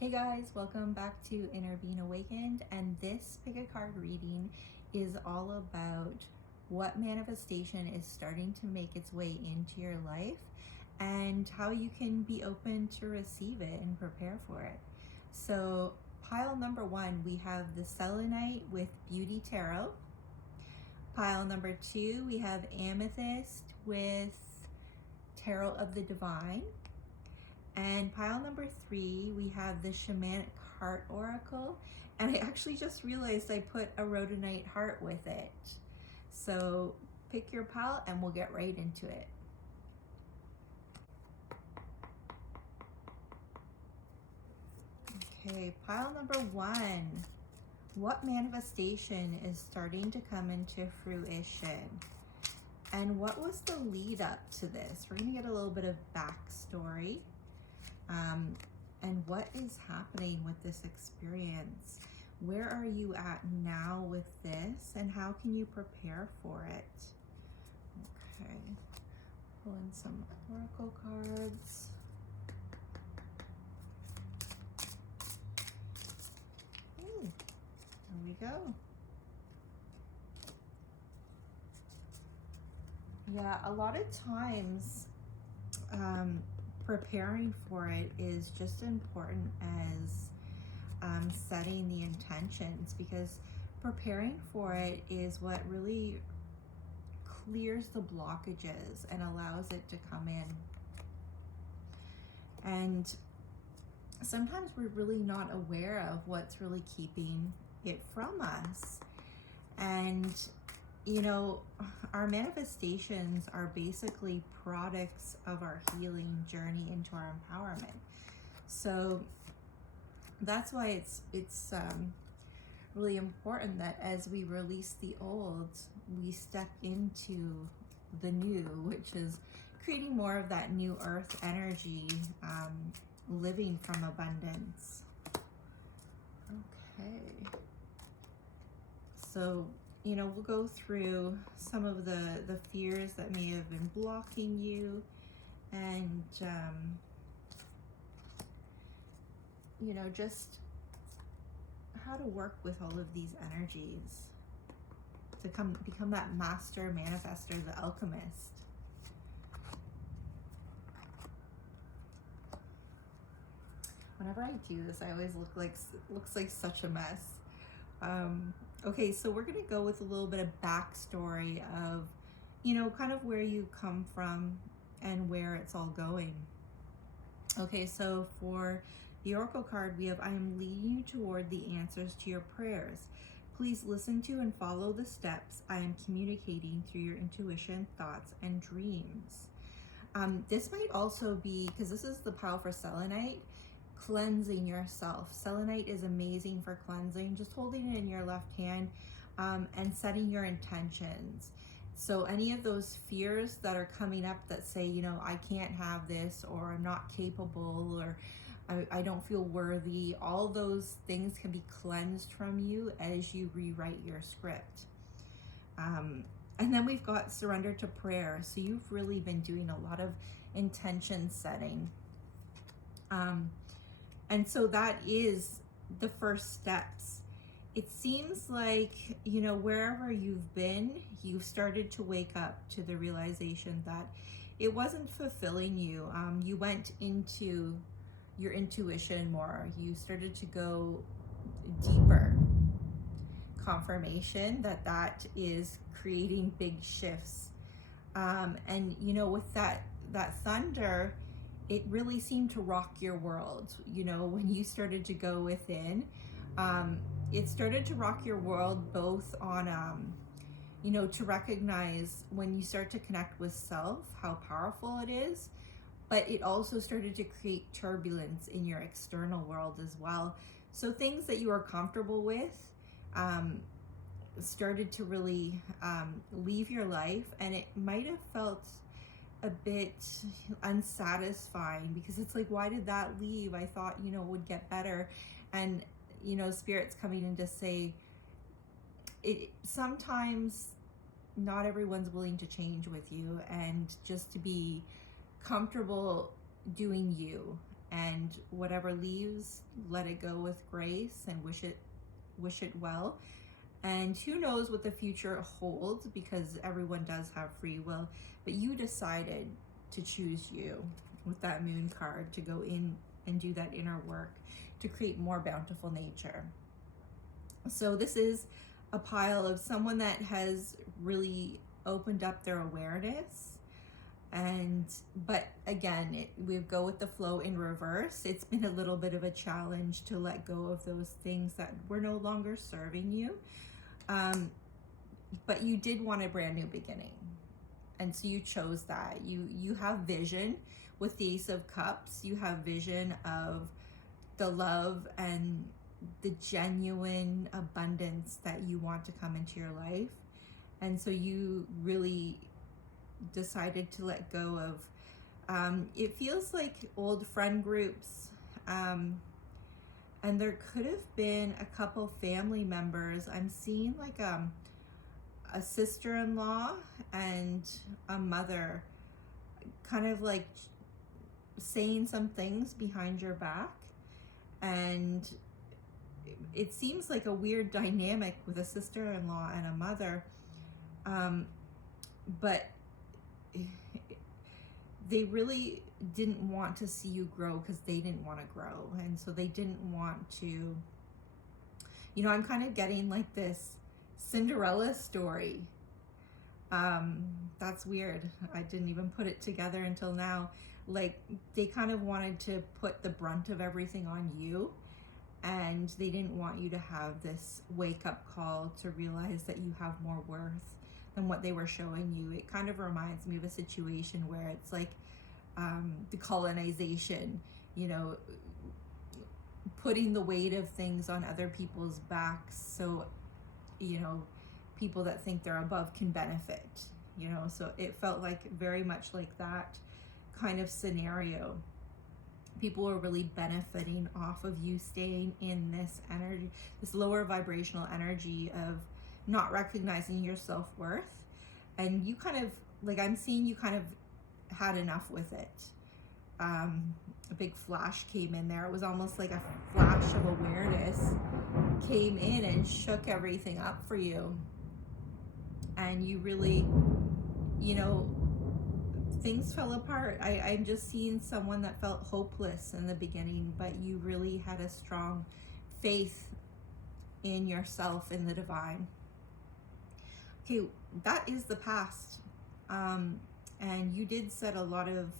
Hey guys, welcome back to Being Awakened, and this pick a card reading is all about what manifestation is starting to make its way into your life and how you can be open to receive it and prepare for it. So pile number one, we have the selenite with Beauty Tarot. Pile number two, we have amethyst with Tarot of the Divine. And pile number three, we have the Shamanic Heart Oracle. And I actually just realized I put a rhodonite heart with it. So pick your pile and we'll get right into it. Okay, pile number one. What manifestation is starting to come into fruition? And what was the lead up to this? We're going to get a little bit of backstory. And what is happening with this experience? Where are you at now with this, and how can you prepare for it? Okay, pull in some oracle cards. Ooh, there we go. Yeah, a lot of times preparing for it is just important as setting the intentions, because preparing for it is what really clears the blockages and allows it to come in. And sometimes we're really not aware of what's really keeping it from us. And you know, our manifestations are basically products of our healing journey into our empowerment. So that's why it's really important that as we release the old, we step into the new, which is creating more of that new earth energy, living from abundance. Okay. So you know, we'll go through some of the fears that may have been blocking you, and you know, just how to work with all of these energies to become that master manifester, the alchemist. Whenever I do this, I always looks like such a mess. Okay, so we're going to go with a little bit of backstory of, you know, kind of where you come from and where it's all going. Okay, so for the oracle card, we have, I am leading you toward the answers to your prayers. Please listen to and follow the steps I am communicating through your intuition, thoughts, and dreams. This might also be, because this is the pile for selenite, cleansing yourself. Selenite is amazing for cleansing. Just holding it in your left hand and setting your intentions. So any of those fears that are coming up that say, you know, I can't have this, or I'm not capable, or I don't feel worthy, all those things can be cleansed from you as you rewrite your script. And then we've got surrender to prayer. So you've really been doing a lot of intention setting. And so that is the first steps. It seems like, you know, wherever you've been, you've started to wake up to the realization that it wasn't fulfilling you. You went into your intuition more. You started to go deeper. Confirmation that is creating big shifts. And, you know, with that thunder, it really seemed to rock your world. You know, when you started to go within, it started to rock your world, both on, you know, to recognize when you start to connect with self, how powerful it is, but it also started to create turbulence in your external world as well. So things that you were comfortable with started to really leave your life, and it might have felt a bit unsatisfying, because it's like, why did that leave? I thought, you know, it would get better. And, you know, Spirit's coming in to say, sometimes not everyone's willing to change with you, and just to be comfortable doing you. and whatever leaves, let it go with grace and wish it well. And who knows what the future holds, because everyone does have free will, but you decided to choose you with that moon card to go in and do that inner work to create more bountiful nature. So this is a pile of someone that has really opened up their awareness. But again, we go with the flow in reverse. It's been a little bit of a challenge to let go of those things that were no longer serving you. But you did want a brand new beginning. And so you chose that. You have vision with the Ace of Cups. You have vision of the love and the genuine abundance that you want to come into your life. And so you really decided to let go of, it feels like old friend groups, and there could have been a couple family members. I'm seeing like a sister-in-law and a mother kind of like saying some things behind your back, and it seems like a weird dynamic with a sister-in-law and a mother, but they really didn't want to see you grow because they didn't want to grow. And so they didn't want to, I'm kind of getting like this Cinderella story. That's weird. I didn't even put it together until now. Like, they kind of wanted to put the brunt of everything on you, and they didn't want you to have this wake-up call to realize that you have more worth than what they were showing you. It kind of reminds me of a situation where it's like the colonization, putting the weight of things on other people's backs so, people that think they're above can benefit, so it felt like very much like that kind of scenario. People were really benefiting off of you staying in this energy, this lower vibrational energy of not recognizing your self-worth. And you kind of, like, I'm seeing you kind of had enough with it. A big flash came in there. It was almost like a flash of awareness came in and shook everything up for you. And you really, things fell apart. I'm just seeing someone that felt hopeless in the beginning, but you really had a strong faith in yourself, in the divine. Okay, that is the past. And you did set a lot of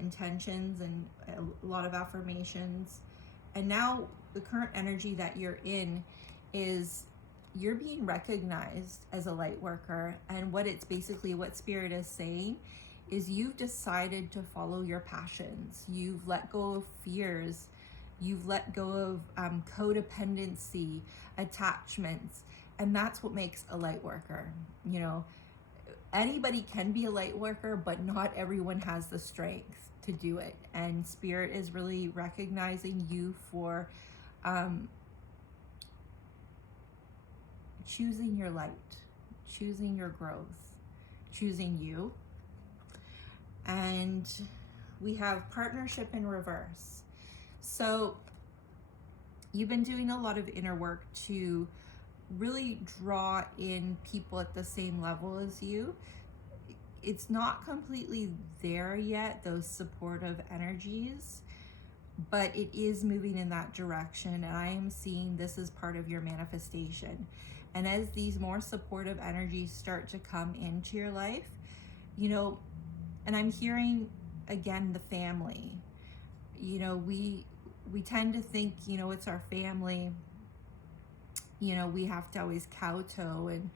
intentions and a lot of affirmations. And now the current energy that you're in is you're being recognized as a light worker. And what Spirit is saying is you've decided to follow your passions. You've let go of fears. You've let go of codependency, attachments. And that's what makes a light worker. Anybody can be a light worker, but not everyone has the strength to do it. And Spirit is really recognizing you for choosing your light, choosing your growth, choosing you. And we have partnership in reverse. So you've been doing a lot of inner work to really draw in people at the same level as you. It's not completely there yet, those supportive energies, but it is moving in that direction. And I am seeing this as part of your manifestation. And as these more supportive energies start to come into your life, and I'm hearing again the family. We tend to think, it's our family. We have to always kowtow and,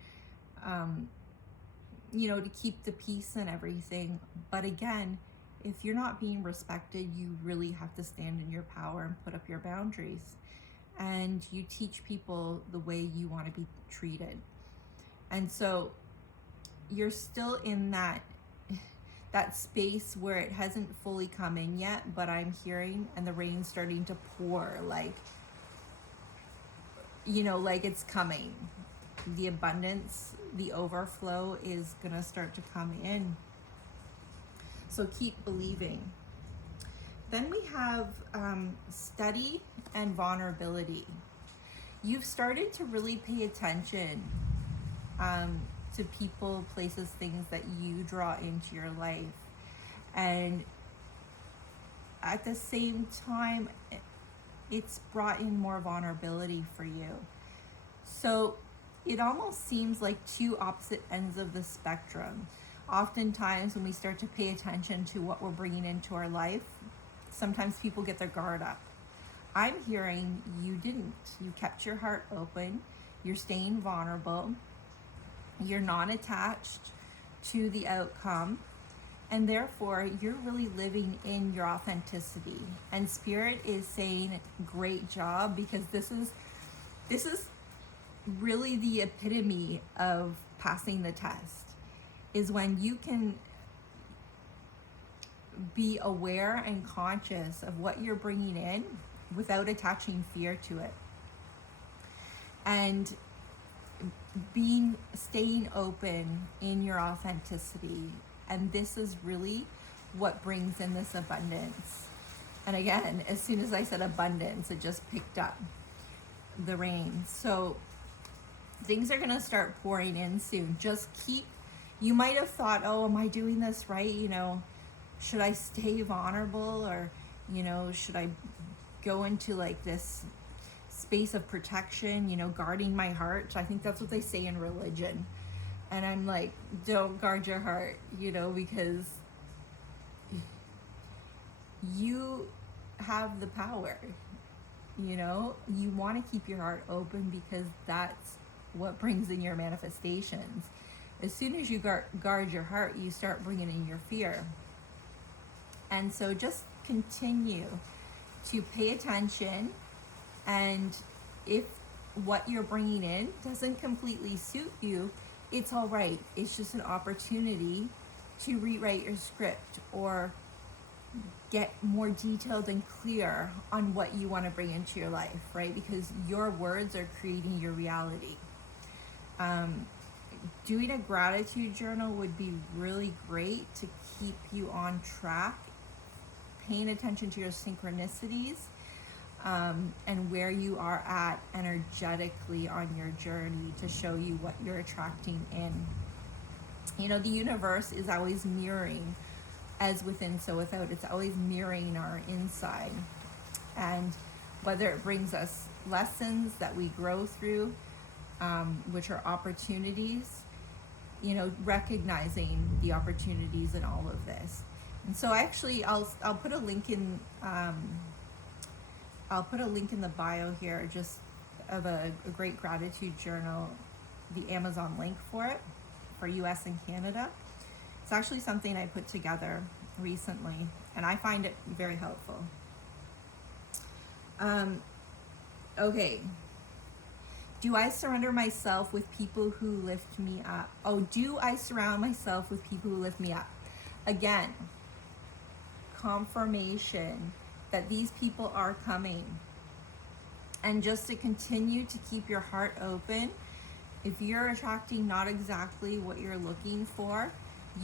to keep the peace and everything. But again, if you're not being respected, you really have to stand in your power and put up your boundaries. And you teach people the way you want to be treated. And so you're still in that space where it hasn't fully come in yet, but I'm hearing, and the rain's starting to pour, like it's coming. The abundance, the overflow is gonna start to come in. So keep believing. Then we have study and vulnerability. You've started to really pay attention to people, places, things that you draw into your life. And at the same time, it's brought in more vulnerability for you. So it almost seems like two opposite ends of the spectrum. Oftentimes when we start to pay attention to what we're bringing into our life, sometimes people get their guard up. I'm hearing you didn't. You kept your heart open. You're staying vulnerable. You're not attached to the outcome. And therefore, you're really living in your authenticity. And Spirit is saying, great job, because this is really the epitome of passing the test, is when you can be aware and conscious of what you're bringing in without attaching fear to it. And staying open in your authenticity. And this is really what brings in this abundance. And again, as soon as I said abundance, it just picked up the rain. So things are going to start pouring in soon. Just you might have thought, oh, am I doing this right? You know, should I stay vulnerable, or, you know, should I go into like this space of protection, you know, guarding my heart? I think that's what they say in religion. And I'm like, don't guard your heart, you know, because you have the power, you know. You want to keep your heart open because that's what brings in your manifestations. As soon as you guard your heart, you start bringing in your fear. And so just continue to pay attention, and if what you're bringing in doesn't completely suit you, it's all right. It's just an opportunity to rewrite your script or get more detailed and clear on what you want to bring into your life, right? Because your words are creating your reality. Doing a gratitude journal would be really great to keep you on track, paying attention to your synchronicities, and where you are at energetically on your journey to show you what you're attracting in. You know, the universe is always mirroring, as within, so without. It's always mirroring our inside. And whether it brings us lessons that we grow through, which are opportunities, you know, recognizing the opportunities in all of this. And so actually, I'll put a link in the bio here, just of a great gratitude journal, the Amazon link for it, for US and Canada. It's actually something I put together recently, and I find it very helpful. Okay. Do I surrender myself with people who lift me up? Oh, do I surround myself with people who lift me up? Again, confirmation that these people are coming. And just to continue to keep your heart open, if you're attracting not exactly what you're looking for,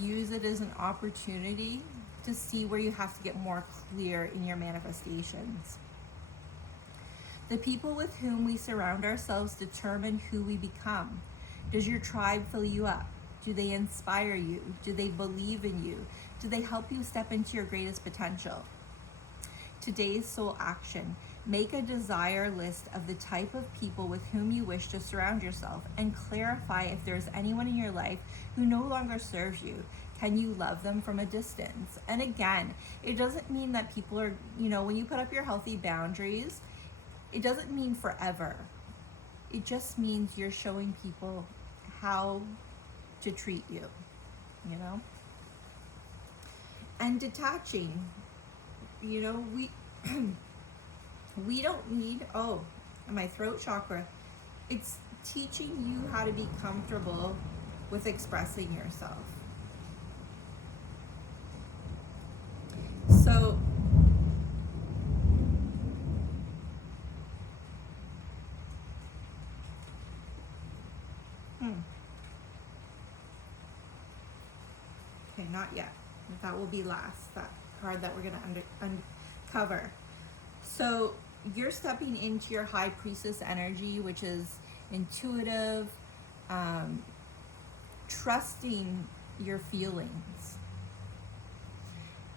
use it as an opportunity to see where you have to get more clear in your manifestations. The people with whom we surround ourselves determine who we become. Does your tribe fill you up? Do they inspire you? Do they believe in you? Do they help you step into your greatest potential? Today's soul action. Make a desire list of the type of people with whom you wish to surround yourself, and clarify if there's anyone in your life who no longer serves you. Can you love them from a distance? And again, it doesn't mean that people are, you know, when you put up your healthy boundaries, it doesn't mean forever. It just means you're showing people how to treat you, you know? And detaching, you know, we don't need, my throat chakra, it's teaching you how to be comfortable with expressing yourself. So, okay, not yet. That will be last, that card that we're going to cover. So you're stepping into your high priestess energy, which is intuitive, trusting your feelings.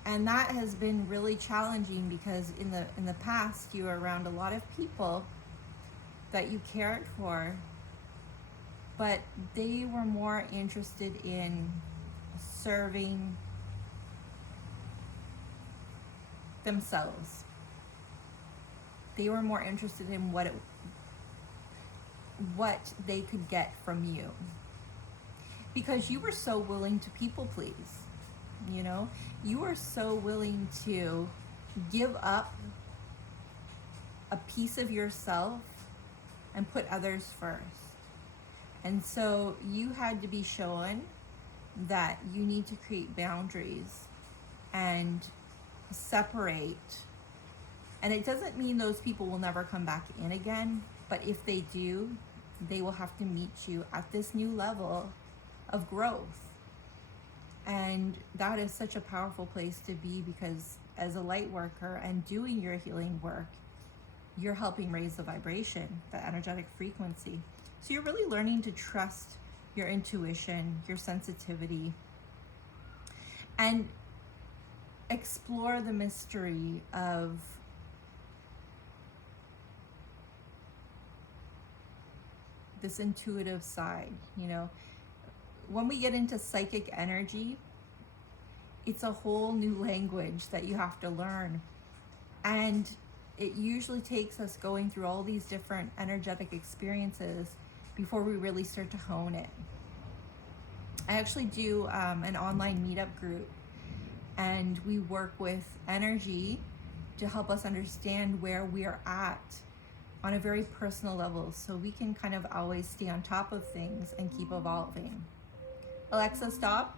And that has been really challenging because in the past you were around a lot of people that you cared for, but they were more interested in serving themselves. They were more interested in what they could get from you, because you were so willing to people please. You know, you were so willing to give up a piece of yourself and put others first. And so you had to be shown that you need to create boundaries and separate. And it doesn't mean those people will never come back in again, but if they do, they will have to meet you at this new level of growth. And that is such a powerful place to be, because as a light worker and doing your healing work, you're helping raise the vibration, the energetic frequency. So you're really learning to trust your intuition, your sensitivity, and explore the mystery of this intuitive side. You know, when we get into psychic energy, it's a whole new language that you have to learn. And it usually takes us going through all these different energetic experiences before we really start to hone it. I actually do an online meetup group, and we work with energy to help us understand where we are at on a very personal level, so we can kind of always stay on top of things and keep evolving. Alexa, stop.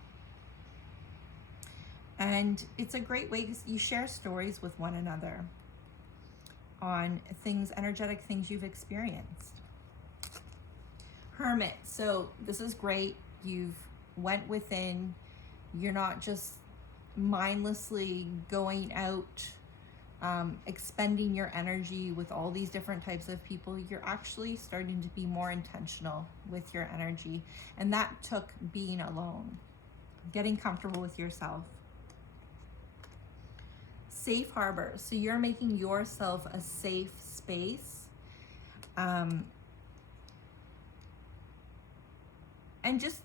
And it's a great way because you share stories with one another on things, energetic things you've experienced. Hermit. So this is great. You've went within. You're not just mindlessly going out, expending your energy with all these different types of people. You're actually starting to be more intentional with your energy. And that took being alone, getting comfortable with yourself. Safe harbor. So you're making yourself a safe space. And just,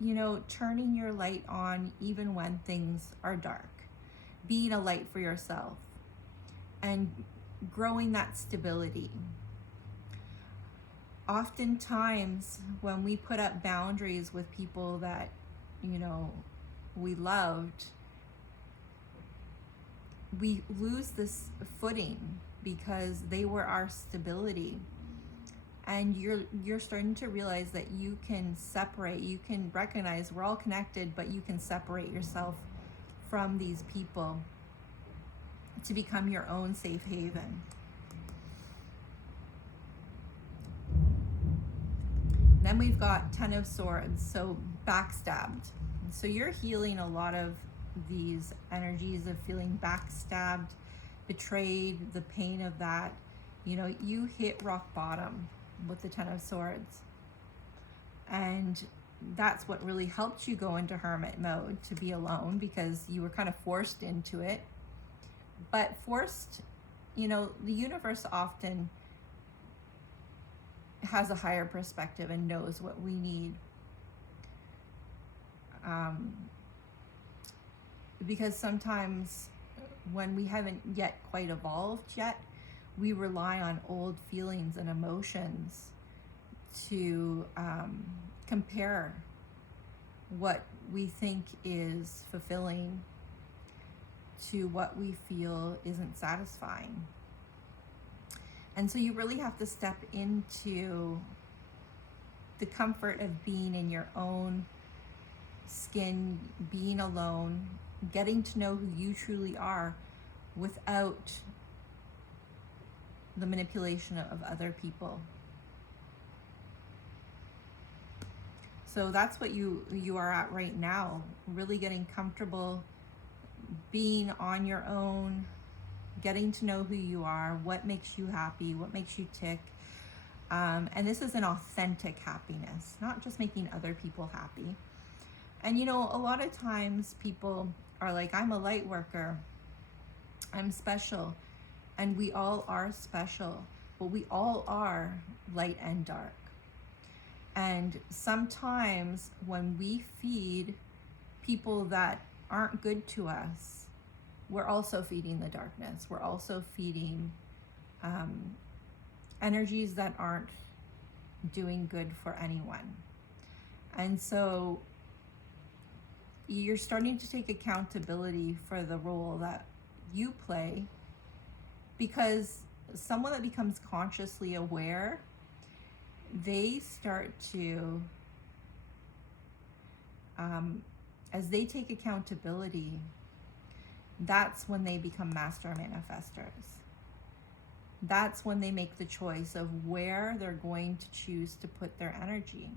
you know, turning your light on even when things are dark. Being a light for yourself and growing that stability. Oftentimes, when we put up boundaries with people that, you know, we loved, we lose this footing because they were our stability. And you're starting to realize that you can separate, you can recognize we're all connected, but you can separate yourself from these people to become your own safe haven. Then we've got Ten of Swords, so backstabbed. So you're healing a lot of these energies of feeling backstabbed, betrayed, the pain of that. You know, you hit rock bottom with the Ten of Swords. And that's what really helped you go into hermit mode, to be alone, because you were kind of forced into it. But forced, you know, the universe often has a higher perspective and knows what we need. Because sometimes when we haven't yet quite evolved yet, we rely on old feelings and emotions to compare what we think is fulfilling to what we feel isn't satisfying. And so you really have to step into the comfort of being in your own skin, being alone, getting to know who you truly are without the manipulation of other people. So that's what you are at right now, really getting comfortable being on your own, getting to know who you are, what makes you happy, what makes you tick. And this is an authentic happiness, not just making other people happy. And a lot of times people are like, I'm a light worker, I'm special. And we all are special, but we all are light and dark. And sometimes when we feed people that aren't good to us, we're also feeding the darkness. We're also feeding energies that aren't doing good for anyone. And so you're starting to take accountability for the role that you play, because someone that becomes consciously aware, they start to, as they take accountability, that's when they become master manifestors. That's when they make the choice of where they're going to choose to put their energy,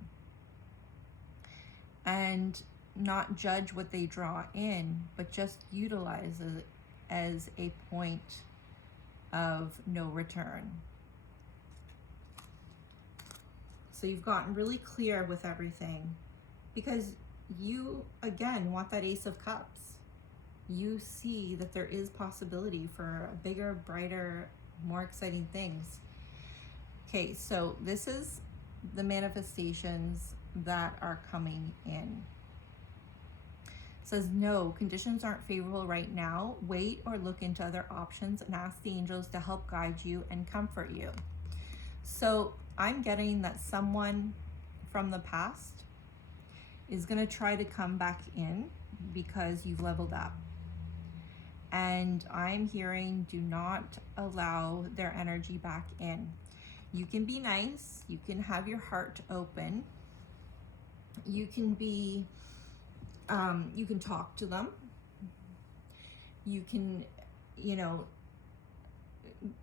and not judge what they draw in, but just utilize it as a point of no return. So you've gotten really clear with everything, because you, again, want that Ace of Cups. You see that there is possibility for bigger, brighter, more exciting things. Okay, so this is the manifestations that are coming in. It says, no, conditions aren't favorable right now. Wait or look into other options and ask the angels to help guide you and comfort you. So I'm getting that someone from the past is going to try to come back in because you've leveled up. And I'm hearing, do not allow their energy back in. You can be nice. You can have your heart open. You can be, you can talk to them. You can,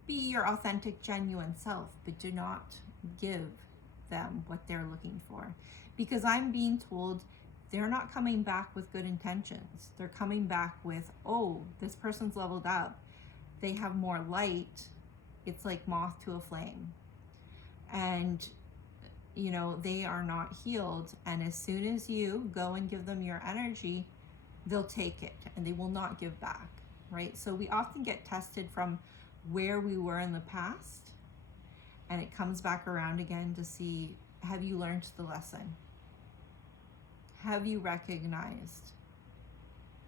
be your authentic, genuine self, but do not give them what they're looking for. Because I'm being told they're not coming back with good intentions. They're coming back with, oh, this person's leveled up. They have more light. It's like moth to a flame. And, they are not healed. And as soon as you go and give them your energy, they'll take it and they will not give back, right? So we often get tested from where we were in the past, and it comes back around again to see, have you learned the lesson? Have you recognized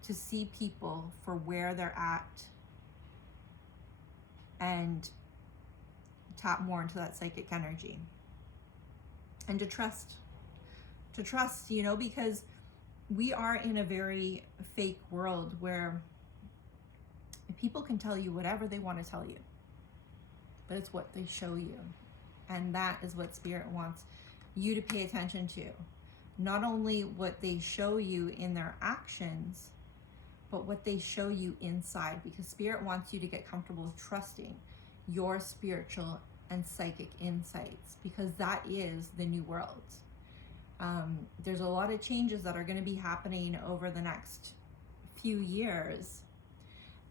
to see people for where they're at and tap more into that psychic energy? And to trust, because we are in a very fake world where people can tell you whatever they want to tell you, but it's what they show you. And that is what Spirit wants you to pay attention to. Not only what they show you in their actions, but what they show you inside, because Spirit wants you to get comfortable trusting your spiritual and psychic insights, because that is the new world. There's a lot of changes that are going to be happening over the next few years,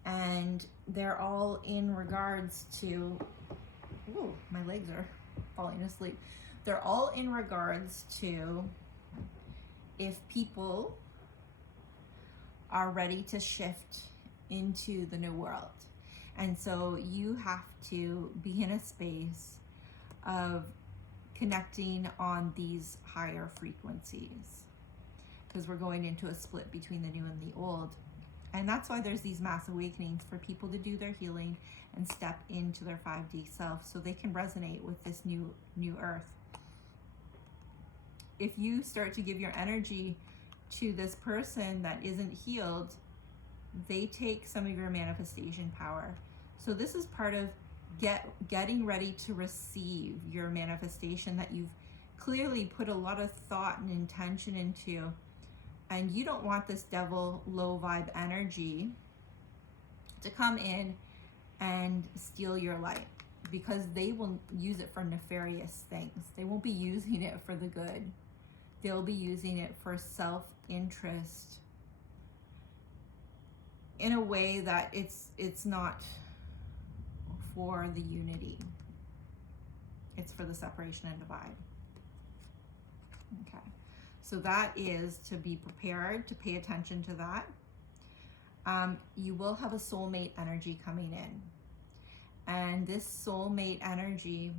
and they're all in regards to, ooh, my legs are falling asleep. They're all in regards to if people are ready to shift into the new world. And so you have to be in a space of connecting on these higher frequencies, because we're going into a split between the new and the old. And that's why there's these mass awakenings for people to do their healing and step into their 5D self so they can resonate with this new earth. If you start to give your energy to this person that isn't healed, they take some of your manifestation power. So this is part of getting ready to receive your manifestation that you've clearly put a lot of thought and intention into. And you don't want this devil low vibe energy to come in and steal your light, because they will use it for nefarious things. They won't be using it for the good. They'll be using it for self-interest in a way that it's not for the unity. It's for the separation and divide. Okay. So that is to be prepared, to pay attention to that. You will have a soulmate energy coming in. And this soulmate energy,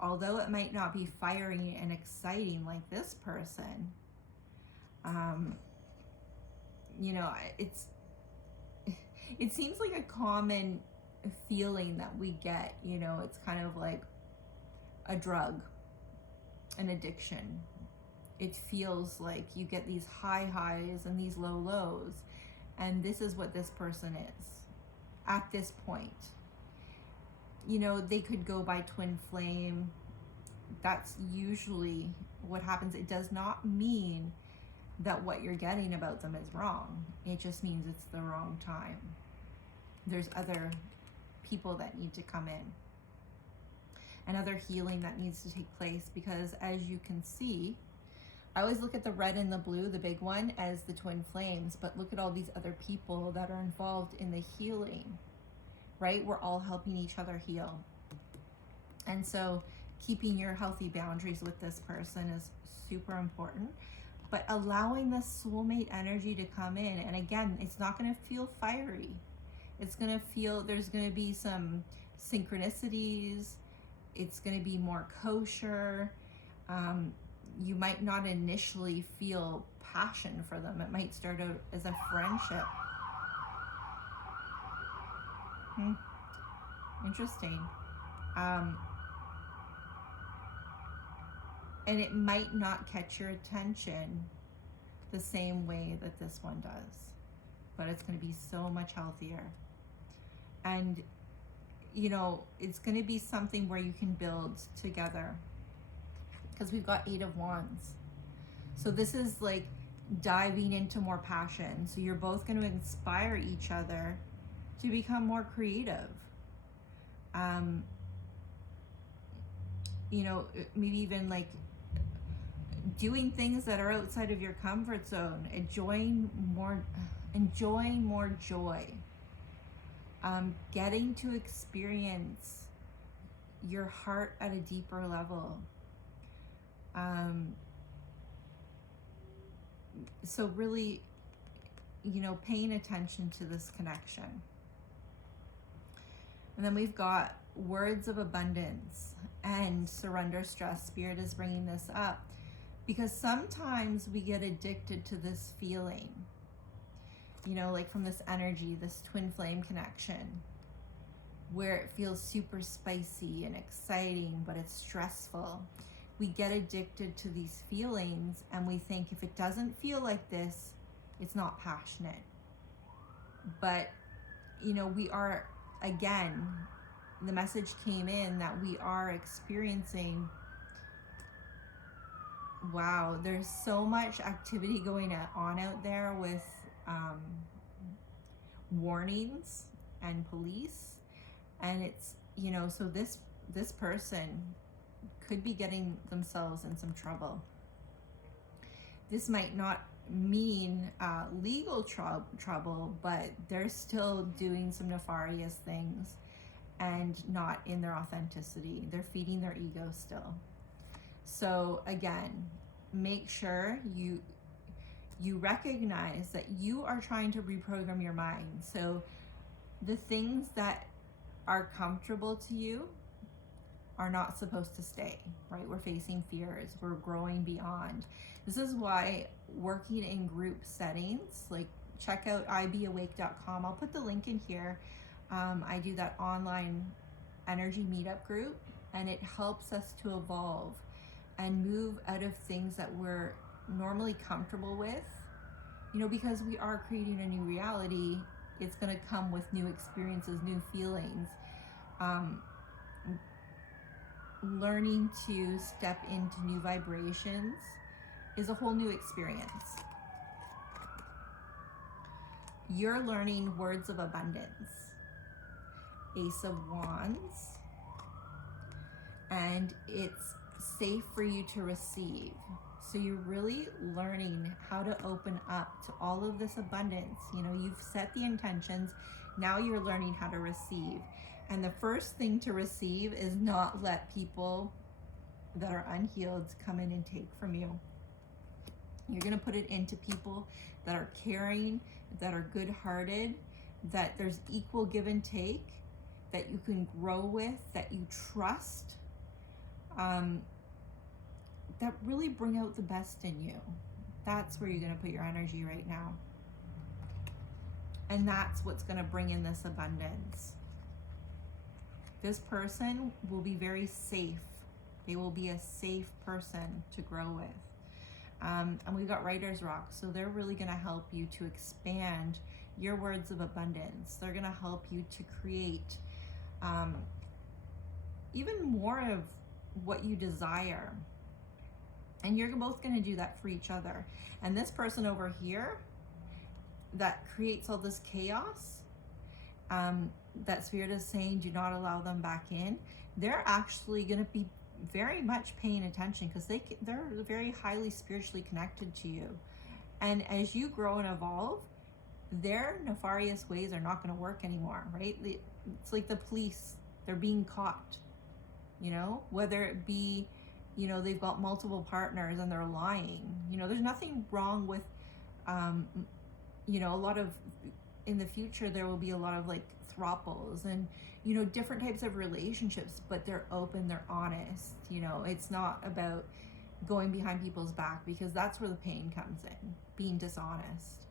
although it might not be fiery and exciting like this person, you know, it seems like a common feeling that we get, you know, it's kind of like a drug, an addiction. It feels like you get these high highs and these low lows. And this is what this person is at this point. You know, they could go by twin flame. That's usually what happens. It does not mean that what you're getting about them is wrong. It just means it's the wrong time. There's other people that need to come in, and other healing that needs to take place, because as you can see, I always look at the red and the blue, the big one, as the twin flames, but look at all these other people that are involved in the healing, right? We're all helping each other heal. And so keeping your healthy boundaries with this person is super important, but allowing this soulmate energy to come in. And again, it's not going to feel fiery. It's going to feel, there's going to be some synchronicities. It's going to be more kosher. You might not initially feel passion for them. It might start out as a friendship. Interesting. And it might not catch your attention the same way that this one does, but it's going to be so much healthier. And, you know, it's going to be something where you can build together, because we've got 8 of Wands. So this is like diving into more passion. So you're both going to inspire each other to become more creative. You know, maybe even like doing things that are outside of your comfort zone, enjoying more joy, getting to experience your heart at a deeper level. So really, you know, paying attention to this connection. And then we've got words of abundance and surrender stress. Spirit is bringing this up because sometimes we get addicted to this feeling, you know, like from this energy, this twin flame connection, where it feels super spicy and exciting, but it's stressful. We get addicted to these feelings and we think if it doesn't feel like this, it's not passionate. But, you know, we are, again, the message came in that we are experiencing, wow, there's so much activity going on out there with warnings and police. And it's, you know, so this person could be getting themselves in some trouble. This might not mean legal trouble, but they're still doing some nefarious things and not in their authenticity. They're feeding their ego still. So again, make sure you recognize that you are trying to reprogram your mind. So the things that are comfortable to you are not supposed to stay, right? We're facing fears. We're growing beyond. This is why working in group settings, like check out ibeawake.com. I'll put the link in here. I do that online energy meetup group, and it helps us to evolve and move out of things that we're normally comfortable with, you know, because we are creating a new reality. It's going to come with new experiences, new feelings. Learning to step into new vibrations is a whole new experience. You're learning words of abundance. Ace of Wands. And it's safe for you to receive. So you're really learning how to open up to all of this abundance. You know, you've set the intentions. Now you're learning how to receive. And the first thing to receive is not let people that are unhealed come in and take from you. You're going to put it into people that are caring, that are good-hearted, that there's equal give and take, that you can grow with, that you trust, that really bring out the best in you. That's where you're going to put your energy right now. And that's what's going to bring in this abundance. This person will be very safe. They will be a safe person to grow with. And we've got Writer's Rock, so they're really going to help you to expand your words of abundance. They're going to help you to create even more of what you desire. And you're both going to do that for each other. And this person over here that creates all this chaos, that Spirit is saying do not allow them back in, they're actually going to be very much paying attention, because they're very highly spiritually connected to you. And as you grow and evolve, their nefarious ways are not going to work anymore, right? It's like the police, they're being caught, you know, whether it be, you know, they've got multiple partners and they're lying. You know, there's nothing wrong with, you know, a lot of, in the future, there will be a lot of like thruples and, you know, different types of relationships, but they're open, they're honest. You know, it's not about going behind people's back, because that's where the pain comes in, being dishonest.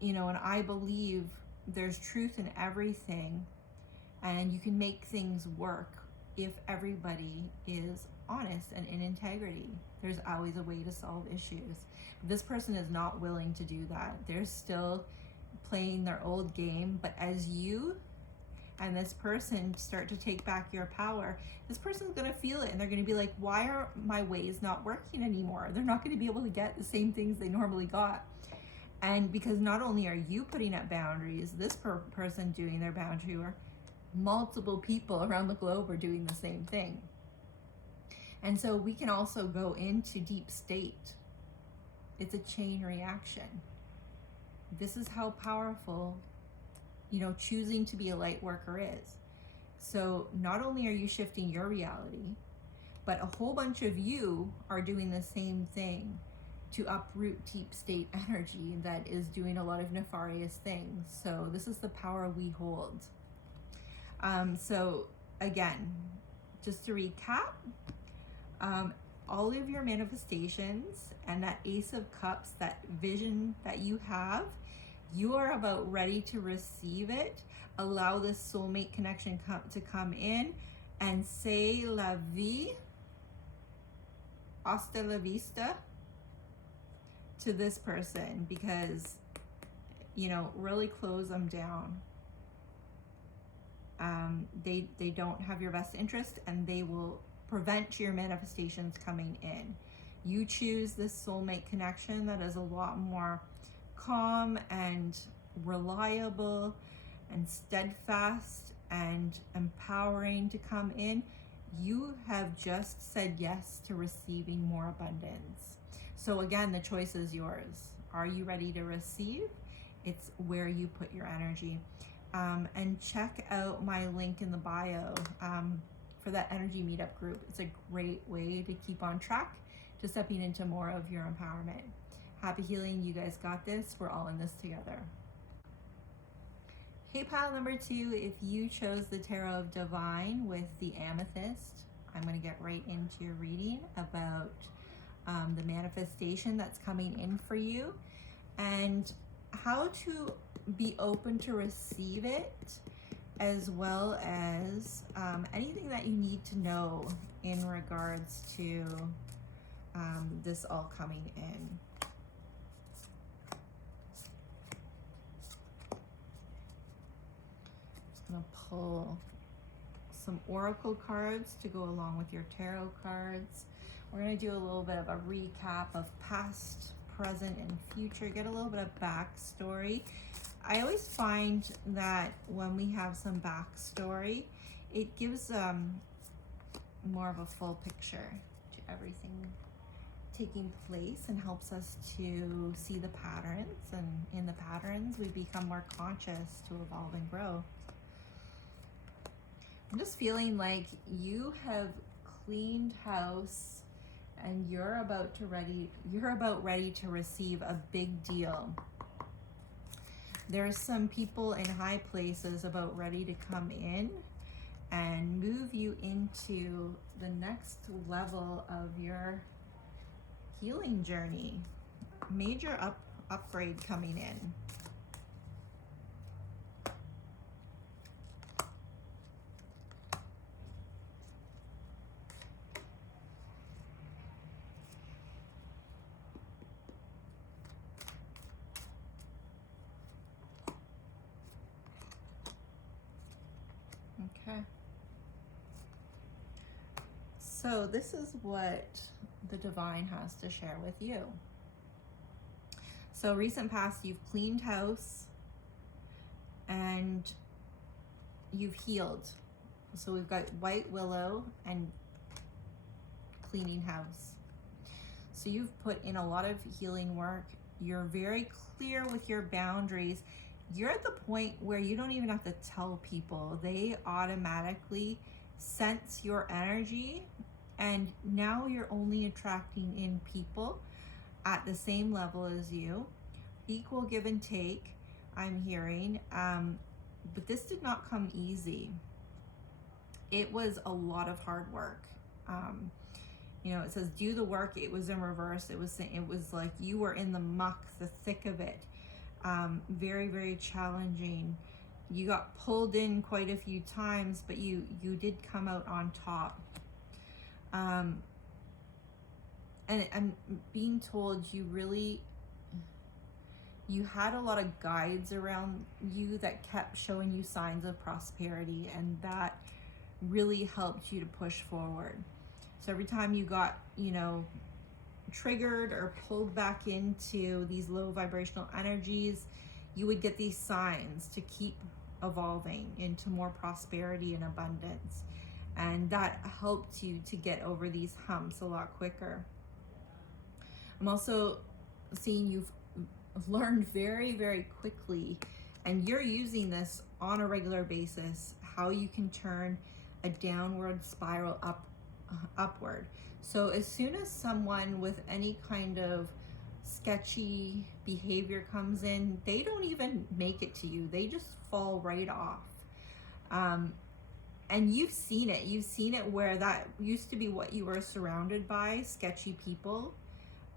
You know, and I believe there's truth in everything, and you can make things work if everybody is honest and in integrity. There's always a way to solve issues. But this person is not willing to do that. They're still playing their old game. But as you and this person start to take back your power, this person's going to feel it, and they're going to be like, why are my ways not working anymore? They're not going to be able to get the same things they normally got. And because not only are you putting up boundaries, this person doing their boundary work, multiple people around the globe are doing the same thing. And so we can also go into deep state. It's a chain reaction. This is how powerful, you know, choosing to be a light worker is. So not only are you shifting your reality, but a whole bunch of you are doing the same thing to uproot deep state energy that is doing a lot of nefarious things. So this is the power we hold. So again, just to recap, all of your manifestations and that Ace of Cups, that vision that you have, you are about ready to receive it. Allow this soulmate connection to come in, and say la vie, hasta la vista to this person, because, you know, really close them down. They don't have your best interest, and they will prevent your manifestations coming in. You choose this soulmate connection that is a lot more calm and reliable and steadfast and empowering to come in. You have just said yes to receiving more abundance. So again, the choice is yours. Are you ready to receive? It's where you put your energy. And check out my link in the bio for that energy meetup group. It's a great way to keep on track to stepping into more of your empowerment. Happy healing. You guys got this. We're all in this together. Hey, pile number 2, if you chose the Tarot of Divine with the amethyst, I'm going to get right into your reading about the manifestation that's coming in for you, and how to be open to receive it, as well as anything that you need to know in regards to this all coming in. Just gonna pull some oracle cards to go along with your tarot cards. We're gonna do a little bit of a recap of past, present, and future, get a little bit of backstory. I always find that when we have some backstory, it gives more of a full picture to everything taking place and helps us to see the patterns, and in the patterns we become more conscious to evolve and grow. I'm just feeling like you have cleaned house and you're about ready to receive a big deal. There's some people in high places about ready to come in and move you into the next level of your healing journey. Major upgrade coming in. Okay. So this is what the divine has to share with you. So recent past, you've cleaned house and you've healed. So we've got white willow and cleaning house. So you've put in a lot of healing work. You're very clear with your boundaries. You're at the point where you don't even have to tell people. They automatically sense your energy, and now you're only attracting in people at the same level as you. Equal give and take, I'm hearing. But this did not come easy. It was a lot of hard work. It says do the work. It was in reverse. It was like you were in the muck, the thick of it. Very, very challenging. You got pulled in quite a few times, but you did come out on top. And I'm being told you had a lot of guides around you that kept showing you signs of prosperity, and that really helped you to push forward. So every time you got, triggered or pulled back into these low vibrational energies, you would get these signs to keep evolving into more prosperity and abundance. And that helped you to get over these humps a lot quicker. I'm also seeing you've learned very, very quickly, and you're using this on a regular basis, how you can turn a downward spiral upward. So as soon as someone with any kind of sketchy behavior comes in, they don't even make it to you. They just fall right off. And you've seen it. You've seen it where that used to be what you were surrounded by, sketchy people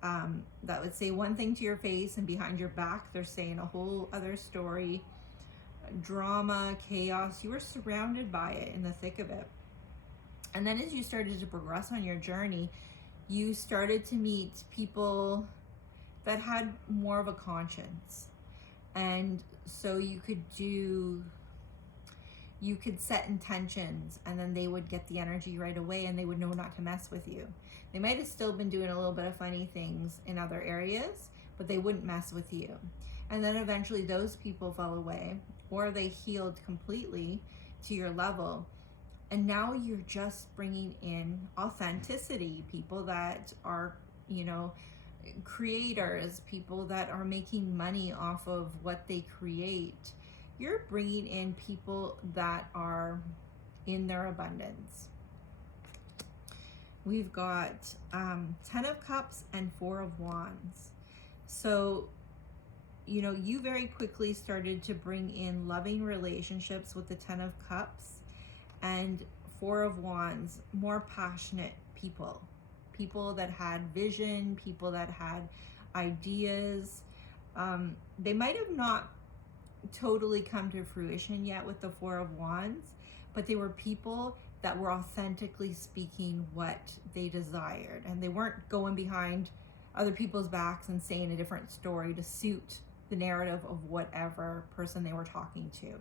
that would say one thing to your face, and behind your back, they're saying a whole other story. Drama, chaos, you were surrounded by it in the thick of it. And then as you started to progress on your journey, you started to meet people that had more of a conscience. And so you could set intentions, and then they would get the energy right away, and they would know not to mess with you. They might have still been doing a little bit of funny things in other areas, but they wouldn't mess with you. And then eventually those people fell away, or they healed completely to your level. And now you're just bringing in authenticity, people that are, creators, people that are making money off of what they create. You're bringing in people that are in their abundance. We've got 10 of Cups and 4 of Wands. So, you very quickly started to bring in loving relationships with the 10 of Cups. And 4 of Wands, more passionate people that had vision, people that had ideas. They might have not totally come to fruition yet with the 4 of Wands, but they were people that were authentically speaking what they desired, and they weren't going behind other people's backs and saying a different story to suit the narrative of whatever person they were talking to.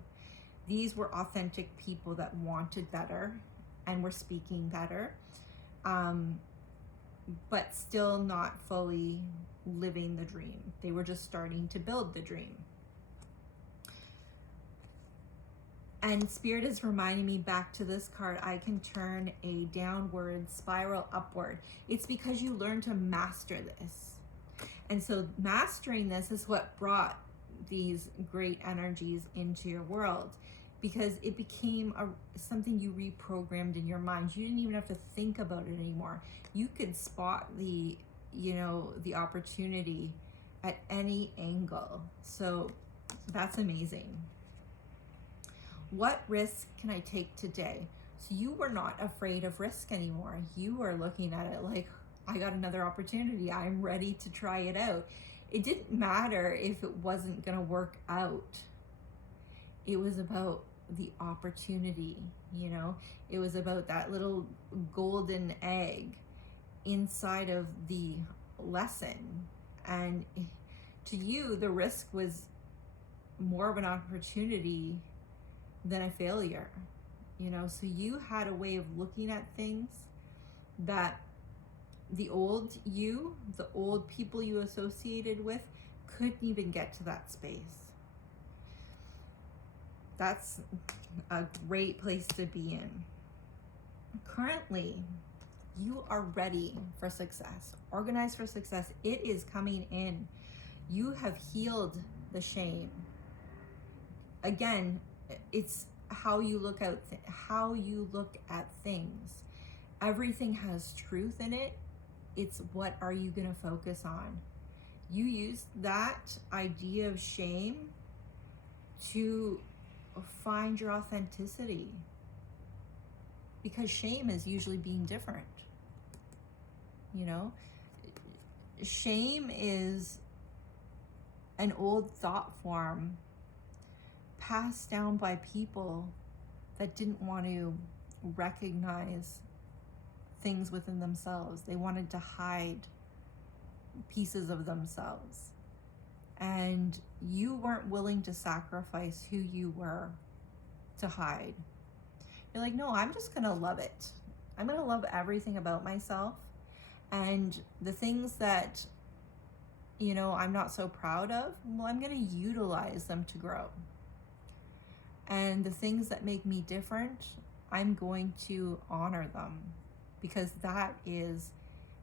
These were authentic people that wanted better and were speaking better, but still not fully living the dream. They were just starting to build the dream. And Spirit is reminding me back to this card. I can turn a downward spiral upward. It's because you learn to master this. And so mastering this is what brought these great energies into your world, because it became something you reprogrammed in your mind. You didn't even have to think about it anymore. You could spot the opportunity at any angle. So that's amazing. What risk can I take today? So you were not afraid of risk anymore. You were looking at it like, I got another opportunity. I'm ready to try it out. It didn't matter if it wasn't going to work out. It was about the opportunity, you know? It was about that little golden egg inside of the lesson. And to you, the risk was more of an opportunity than a failure, you know? So you had a way of looking at things that the old you, the old people you associated with, couldn't even get to that space. That's a great place to be in. Currently, you are ready for success, organized for success. It is coming in. You have healed the shame. Again, it's how you look at things. Everything has truth in it. It's what are you going to focus on? You use that idea of shame to find your authenticity, because shame is usually being different. You know, shame is an old thought form passed down by people that didn't want to recognize things within themselves. They wanted to hide pieces of themselves. And you weren't willing to sacrifice who you were to hide. You're like, no, I'm just gonna love it. I'm gonna love everything about myself. And the things that, you know, I'm not so proud of, well, I'm gonna utilize them to grow. And the things that make me different, I'm going to honor them, because that is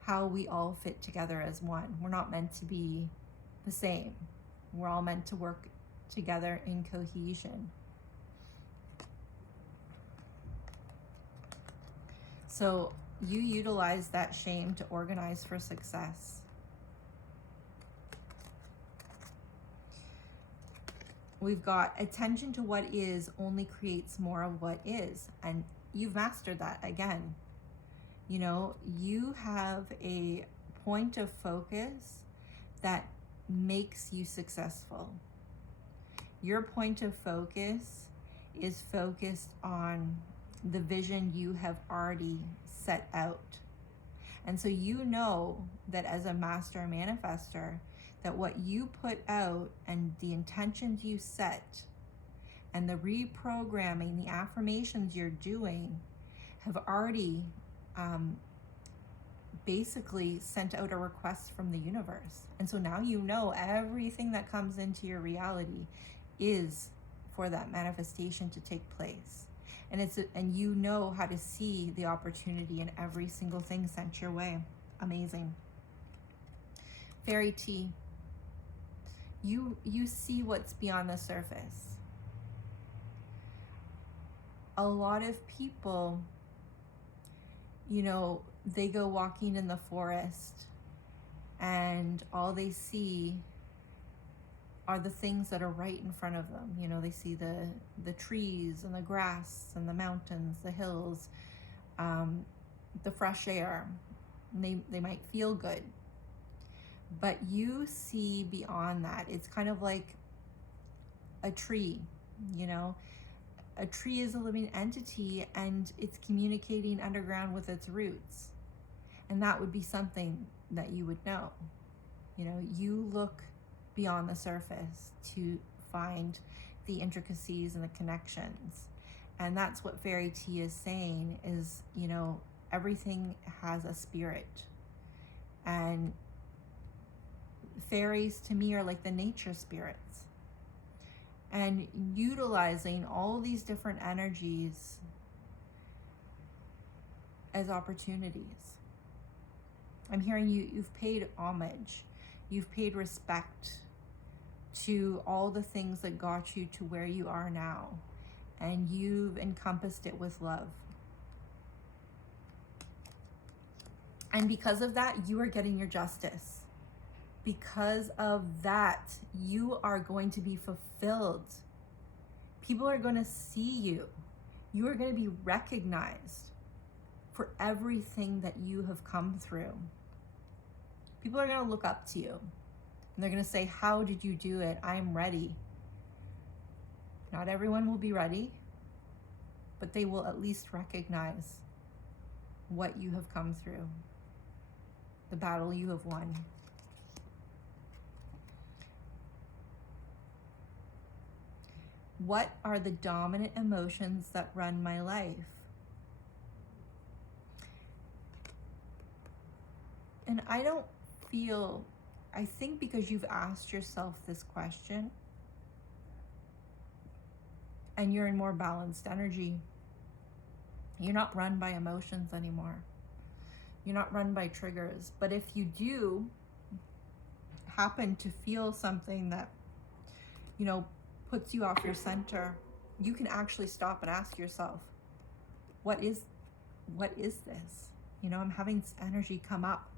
how we all fit together as one. We're not meant to be the same. We're all meant to work together in cohesion. So you utilize that shame to organize for success. We've got attention to what is only creates more of what is. And you've mastered that again. You know, you have a point of focus that makes you successful. Your point of focus is focused on the vision you have already set out. And so you know that as a master manifester, that what you put out and the intentions you set and the reprogramming, the affirmations you're doing have already basically sent out a request from the universe. And so now you know everything that comes into your reality is for that manifestation to take place. And you know how to see the opportunity in every single thing sent your way. Amazing. Fairy T. You see what's beyond the surface. A lot of people, you know, they go walking in the forest and all they see are the things that are right in front of them. You know, they see the trees and the grass and the mountains, the hills, the fresh air. And they might feel good. But you see beyond that. It's kind of like a tree, you know. A tree is a living entity and it's communicating underground with its roots. And that would be something that you would know. You know, you look beyond the surface to find the intricacies and the connections. And that's what Fairy T is saying is, you know, everything has a spirit. And fairies to me are like the nature spirits. and utilizing all these different energies as opportunities. I'm hearing you've paid homage, you've paid respect to all the things that got you to where you are now, and you've encompassed it with love. And because of that, you are getting your justice. Because of that, you are going to be fulfilled. People are going to see you. You are going to be recognized for everything that you have come through. People are going to look up to you. And they're going to say, how did you do it? I'm ready. Not everyone will be ready, but they will at least recognize what you have come through, the battle you have won. What are the dominant emotions that run my life? And I think because you've asked yourself this question and you're in more balanced energy, you're not run by emotions anymore. You're not run by triggers. But if you do happen to feel something that, puts you off your center, you can actually stop and ask yourself, what is this? I'm having this energy come up.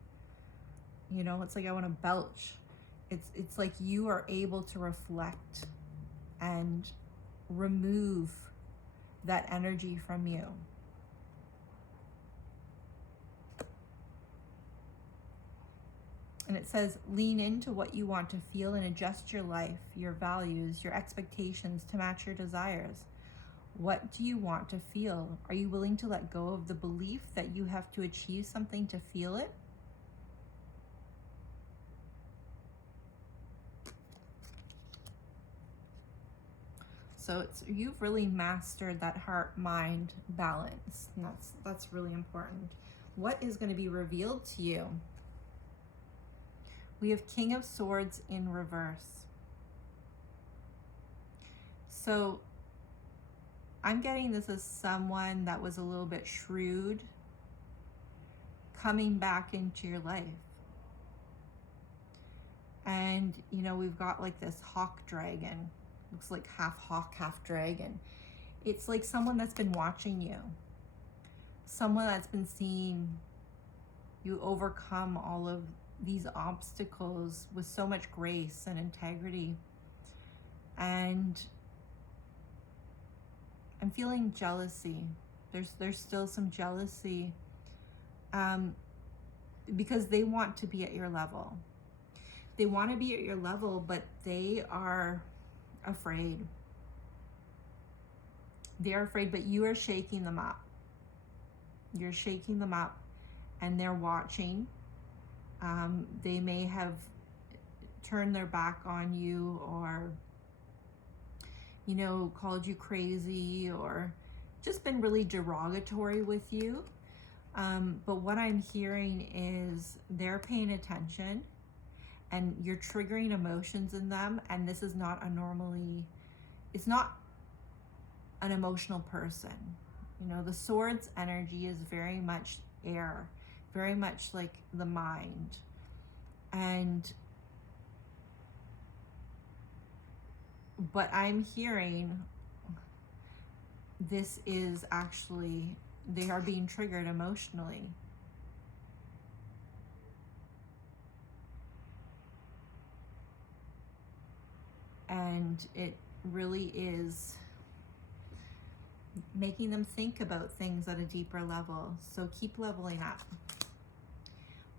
It's like I want to belch. It's like you are able to reflect and remove that energy from you. And it says, lean into what you want to feel and adjust your life, your values, your expectations to match your desires. What do you want to feel? Are you willing to let go of the belief that you have to achieve something to feel it? So you've really mastered that heart-mind balance. And that's really important. What is going to be revealed to you? We have King of Swords in reverse. So I'm getting this as someone that was a little bit shrewd coming back into your life. And, we've got like this hawk dragon. Looks like half hawk, half dragon. It's like someone that's been watching you. Someone that's been seeing you overcome all of these obstacles with so much grace and integrity. And I'm feeling jealousy. There's still some jealousy because they want to be at your level. They want to be at your level, but they are afraid. They are afraid, but you are shaking them up. You're shaking them up, and they're watching. They may have turned their back on you, or called you crazy, or just been really derogatory with you. But what I'm hearing is they're paying attention, and you're triggering emotions in them. And this is not it's not an emotional person. The swords energy is very much air, very much like the mind. But I'm hearing this is actually, they are being triggered emotionally. And it really is making them think about things at a deeper level. So keep leveling up.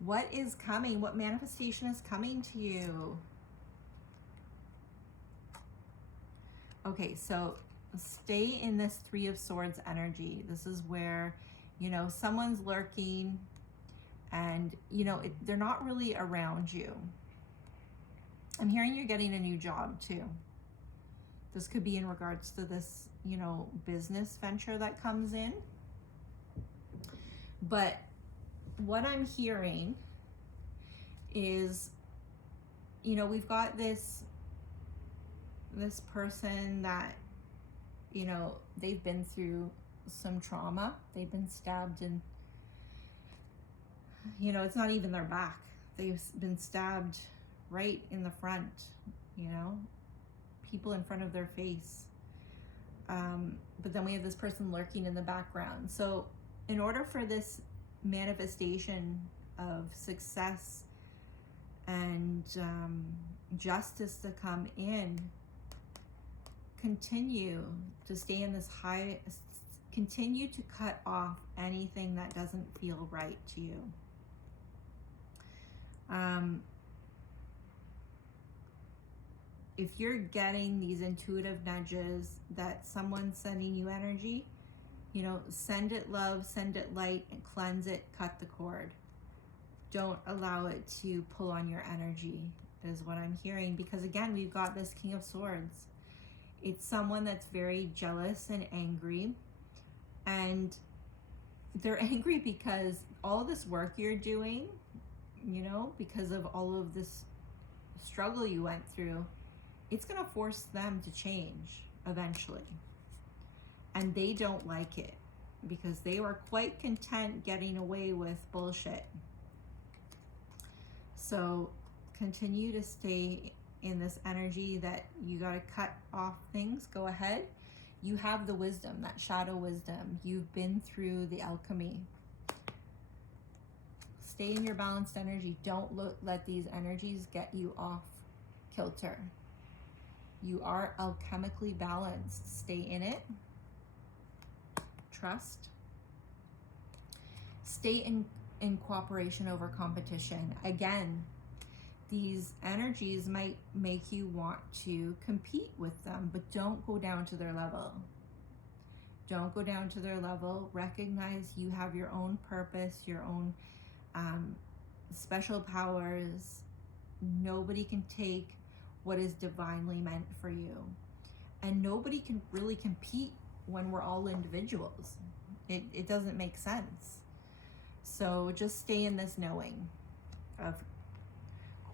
What is coming? What manifestation is coming to you? Okay, so stay in this Three of Swords energy. This is where, someone's lurking and, they're not really around you. I'm hearing you're getting a new job too. This could be in regards to this, business venture that comes in. But what I'm hearing is, we've got this this person that, you know, they've been through some trauma. They've been stabbed and, you know, it's not even their back. They've been stabbed right in the front, you know, people in front of their face. But then we have this person lurking in the background. So in order for this manifestation of success and justice to come in, continue to stay in this high, continue to cut off anything that doesn't feel right to you. If you're getting these intuitive nudges that someone's sending you energy, you know, send it love, send it light, and cleanse it, cut the cord. Don't allow it to pull on your energy, is what I'm hearing. Because again, we've got this King of Swords. It's someone that's very jealous and angry. And they're angry because all this work you're doing, you know, because of all of this struggle you went through, it's going to force them to change eventually. And they don't like it because they were quite content getting away with bullshit. So continue to stay in this energy that you got to cut off things. Go ahead. You have the wisdom, that shadow wisdom. You've been through the alchemy. Stay in your balanced energy. Don't let these energies get you off kilter. You are alchemically balanced. Stay in it. Trust. Stay in cooperation over competition. Again, these energies might make you want to compete with them, but don't go down to their level. Don't go down to their level. Recognize you have your own purpose, your own special powers. Nobody can take what is divinely meant for you. And nobody can really compete when we're all individuals. It doesn't make sense. So just stay in this knowing of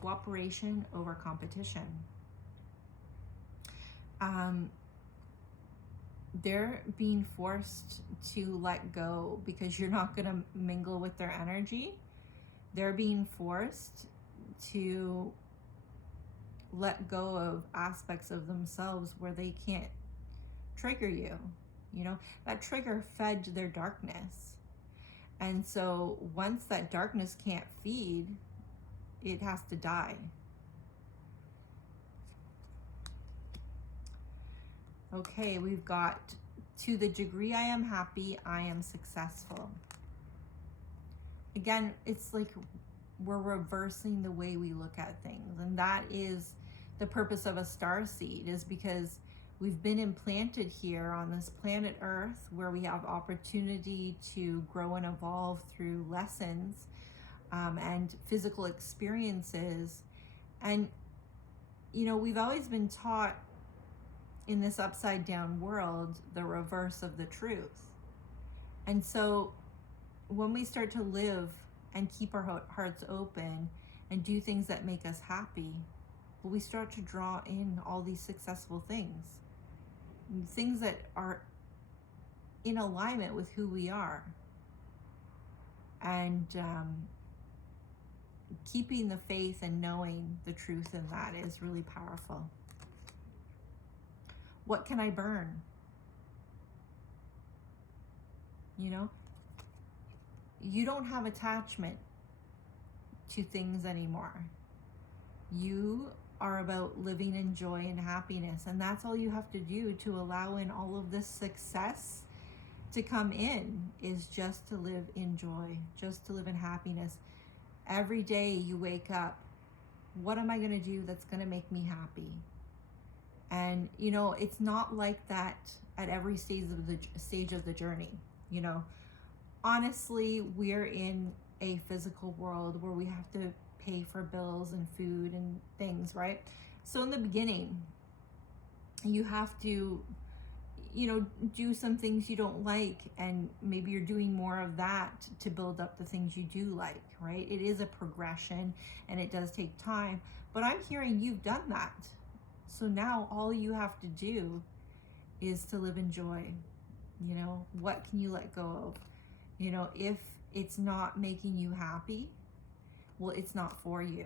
cooperation over competition. They're being forced to let go because you're not going to mingle with their energy. They're being forced to let go of aspects of themselves where they can't trigger you. You know, that trigger fed their darkness. And so once that darkness can't feed, it has to die. Okay, we've got, to the degree I am happy, I am successful. Again, it's like we're reversing the way we look at things. And that is the purpose of a star seed, is because we've been implanted here on this planet Earth where we have opportunity to grow and evolve through lessons and physical experiences. And, you know, we've always been taught in this upside down world the reverse of the truth. And so when we start to live and keep our hearts open and do things that make us happy, we start to draw in all these successful things that are in alignment with who we are. And keeping the faith and knowing the truth in that is really powerful. What can I burn? You know, you don't have attachment to things anymore. You are about living in joy and happiness, and that's all you have to do to allow in all of this success to come in, is just to live in joy, just to live in happiness. Every day you wake up, what am I going to do that's going to make me happy? And, you know, it's not like that at every stage of the journey. You know, honestly, we're in a physical world where we have to pay for bills and food and things, right? So in the beginning, you have to, you know, do some things you don't like, and maybe you're doing more of that to build up the things you do like, right? It is a progression and it does take time, but I'm hearing you've done that. So now all you have to do is to live in joy. You know, what can you let go of? You know, if it's not making you happy, well, it's not for you.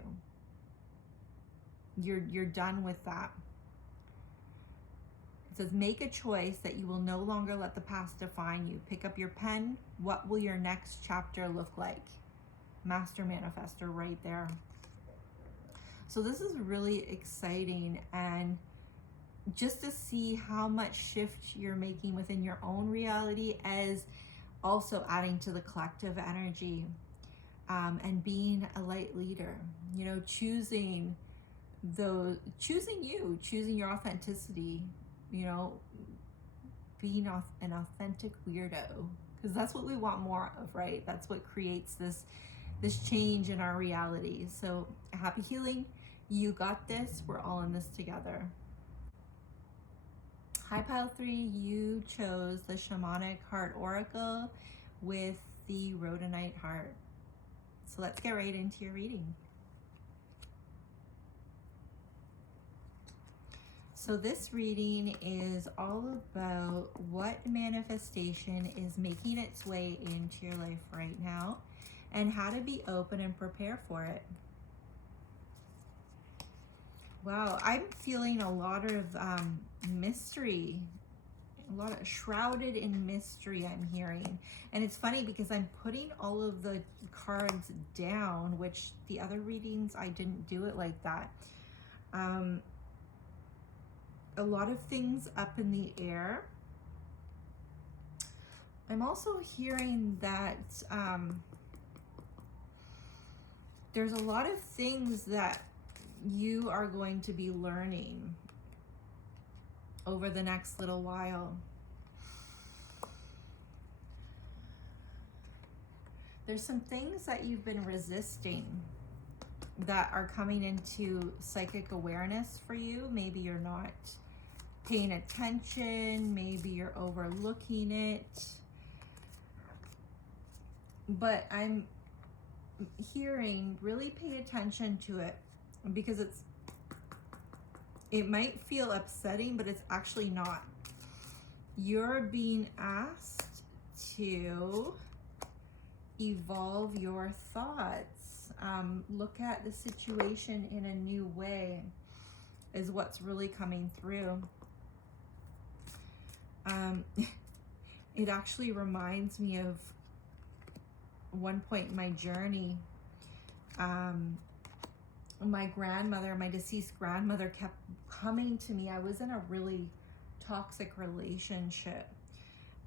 You're done with that. It says, make a choice that you will no longer let the past define you. Pick up your pen. What will your next chapter look like? Master Manifestor right there. So this is really exciting, and just to see how much shift you're making within your own reality, as also adding to the collective energy, and being a light leader, you know, choosing your authenticity, you know, being an authentic weirdo, because that's what we want more of, right? That's what creates this change in our reality. So happy healing. You got this. We're all in this together. High Pile 3, you chose the Shamanic Heart Oracle with the Rhodonite Heart. So let's get right into your reading. So this reading is all about what manifestation is making its way into your life right now, and how to be open and prepare for it. Wow, I'm feeling a lot of mystery, a lot of shrouded in mystery I'm hearing. And it's funny because I'm putting all of the cards down, which the other readings I didn't do it like that. A lot of things up in the air. I'm also hearing that there's a lot of things that you are going to be learning over the next little while. There's some things that you've been resisting that are coming into psychic awareness for you. Maybe you're not paying attention, maybe you're overlooking it, but I'm hearing really pay attention to it, because it might feel upsetting, but it's actually not. You're being asked to evolve your thoughts, look at the situation in a new way, is what's really coming through. It actually reminds me of one point in my journey. My grandmother, my deceased grandmother, kept coming to me. I was in a really toxic relationship,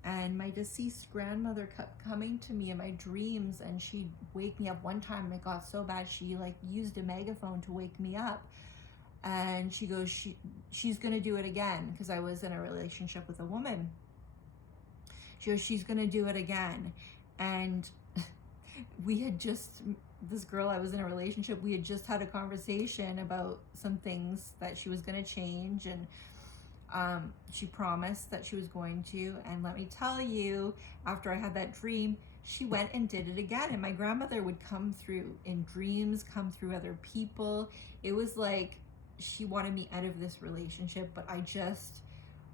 and my deceased grandmother kept coming to me in my dreams, and she'd wake me up. One time it got so bad, she like used a megaphone to wake me up, and she goes, she's gonna do it again, because I was in a relationship with a woman. She goes, she's gonna do it again. And we had just, this girl I was in a relationship, we had just had a conversation about some things that she was going to change, and she promised that she was going to. And let me tell you, after I had that dream, she went and did it again. And my grandmother would come through in dreams, come through other people. It was like she wanted me out of this relationship, but I just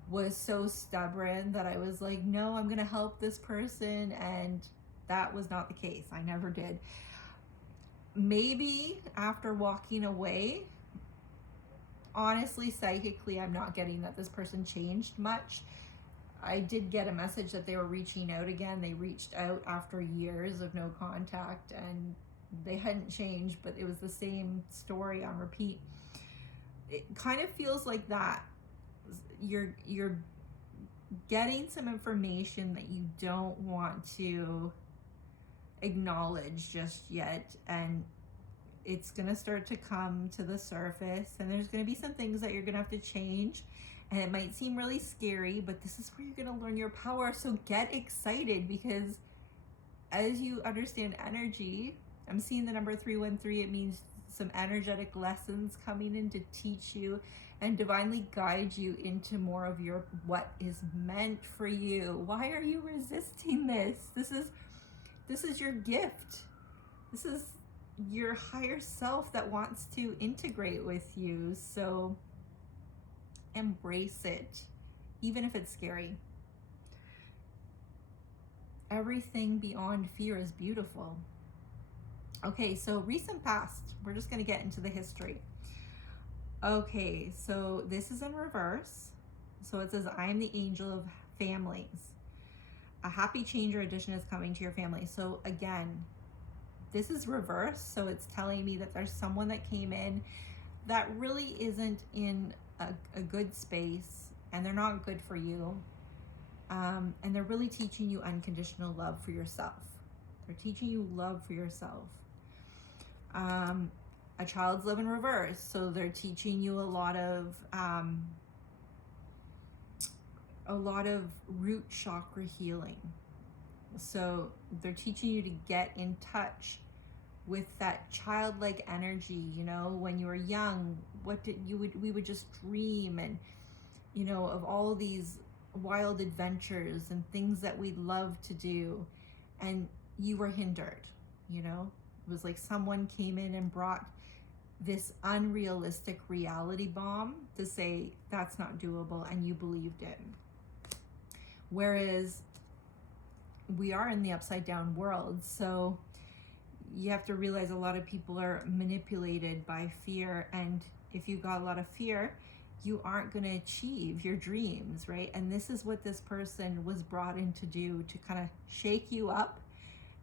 was so stubborn that I was like, no, I'm going to help this person. And that was not the case. I never did. Maybe after walking away, honestly, psychically, I'm not getting that this person changed much. I did get a message that they were reaching out again. They reached out after years of no contact, and they hadn't changed, but it was the same story on repeat. It kind of feels like that. You're getting some information that you don't want to acknowledge just yet, and it's going to start to come to the surface, and there's going to be some things that you're going to have to change, and it might seem really scary, but this is where you're going to learn your power. So get excited, because as you understand energy, I'm seeing the number 313. It means some energetic lessons coming in to teach you and divinely guide you into more of your what is meant for you. Why are you resisting this? This is your gift. This is your higher self that wants to integrate with you. So embrace it, even if it's scary. Everything beyond fear is beautiful. Okay, so recent past. We're just going to get into the history. Okay, so this is in reverse. So it says, I am the angel of families. A happy change or addition is coming to your family. So again, this is reverse. So it's telling me that there's someone that came in that really isn't in a good space, and they're not good for you. And they're really teaching you unconditional love for yourself. They're teaching you love for yourself. A child's love in reverse. So they're teaching you a lot of root chakra healing. So they're teaching you to get in touch with that childlike energy. You know, when you were young, we would just dream, and you know, of all these wild adventures and things that we love to do, and you were hindered. You know, it was like someone came in and brought this unrealistic reality bomb to say that's not doable, and you believed it. Whereas we are in the upside down world, so you have to realize a lot of people are manipulated by fear, and if you got a lot of fear, you aren't going to achieve your dreams, right? And this is what this person was brought in to do, to kind of shake you up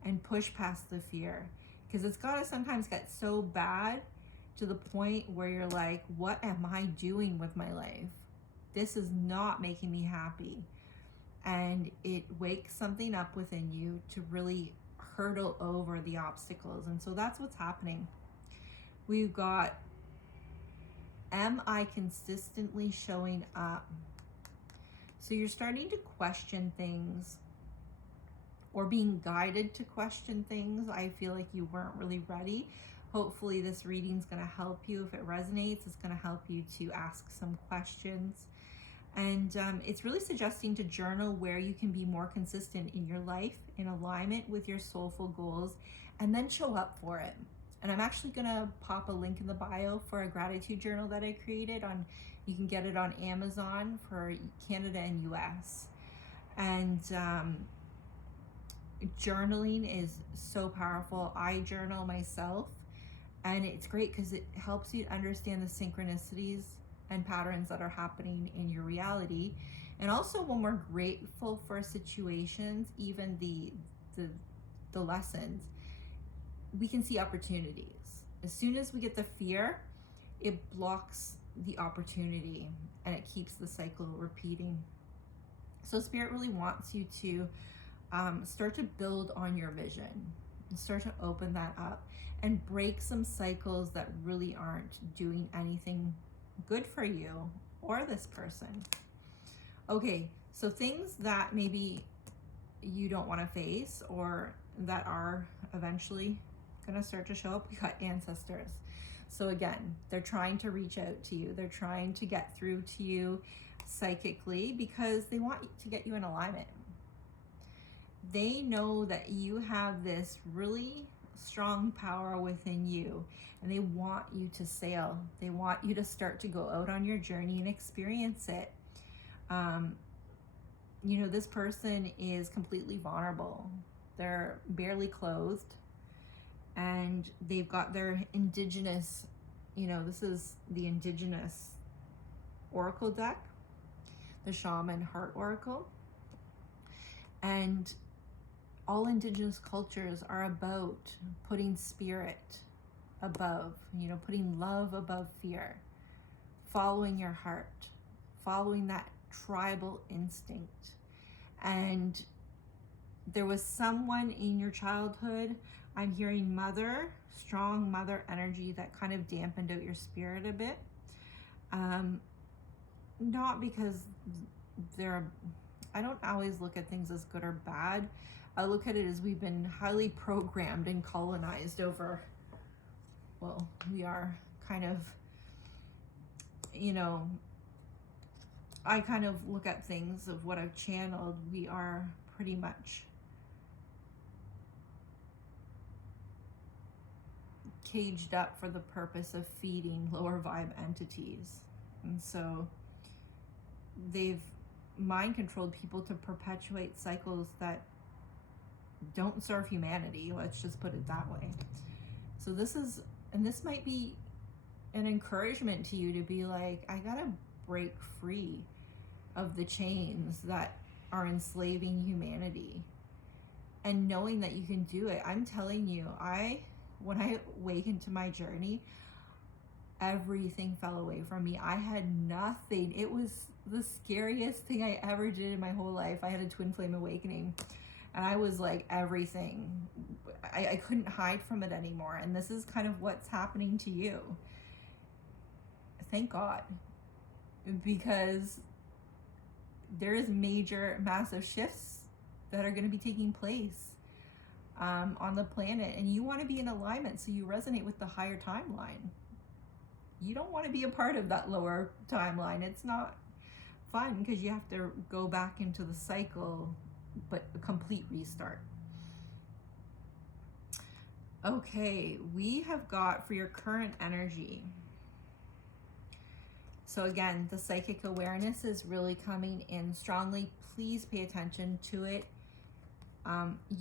and push past the fear, because it's got to sometimes get so bad to the point where you're like, what am I doing with my life? This is not making me happy. And it wakes something up within you to really hurdle over the obstacles. And so that's what's happening. We've got, am I consistently showing up? So you're starting to question things, or being guided to question things. I feel like you weren't really ready. Hopefully this reading's going to help you. If it resonates, it's going to help you to ask some questions. And it's really suggesting to journal where you can be more consistent in your life, in alignment with your soulful goals, and then show up for it. And I'm actually going to pop a link in the bio for a gratitude journal that I created. You can get it on Amazon for Canada and US. And journaling is so powerful. I journal myself, and it's great because it helps you understand the synchronicities and patterns that are happening in your reality. And also, when we're grateful for situations, even the lessons, we can see opportunities. As soon as we get the fear, it blocks the opportunity, and it keeps the cycle repeating. So Spirit really wants you to start to build on your vision, and start to open that up and break some cycles that really aren't doing anything good for you or this person. Okay, so things that maybe you don't want to face, or that are eventually going to start to show up. We got ancestors. So again, they're trying to reach out to you. They're trying to get through to you psychically because they want to get you in alignment. They know that you have this really strong power within you, and they want you to sail. They want you to start to go out on your journey and experience it. You know, this person is completely vulnerable. They're barely clothed, and they've got their indigenous, you know, this is the indigenous oracle deck, the shaman heart oracle. And all indigenous cultures are about putting spirit above, you know, putting love above fear, following your heart, following that tribal instinct. And there was someone in your childhood, I'm hearing mother, strong mother energy, that kind of dampened out your spirit a bit. Not because I don't always look at things as good or bad. I look at it as we've been highly programmed and colonized over, well, we are kind of, you know, I kind of look at things of what I've channeled. We are pretty much caged up for the purpose of feeding lower vibe entities. And so they've mind controlled people to perpetuate cycles that don't serve humanity. Let's just put it that way. So this might be an encouragement to you to be like, I gotta break free of the chains that are enslaving humanity, and knowing that you can do it. I'm telling you, when I awakened to my journey, everything fell away from me. I had nothing. It was the scariest thing I ever did in my whole life. I had a twin flame awakening, and I was like everything. I couldn't hide from it anymore. And this is kind of what's happening to you. Thank God. Because there is major, massive shifts that are going to be taking place on the planet. And you want to be in alignment so you resonate with the higher timeline. You don't want to be a part of that lower timeline. It's not fun because you have to go back into the cycle, but a complete restart. Okay, we have got for your current energy. So again, the psychic awareness is really coming in strongly. Please pay attention to it.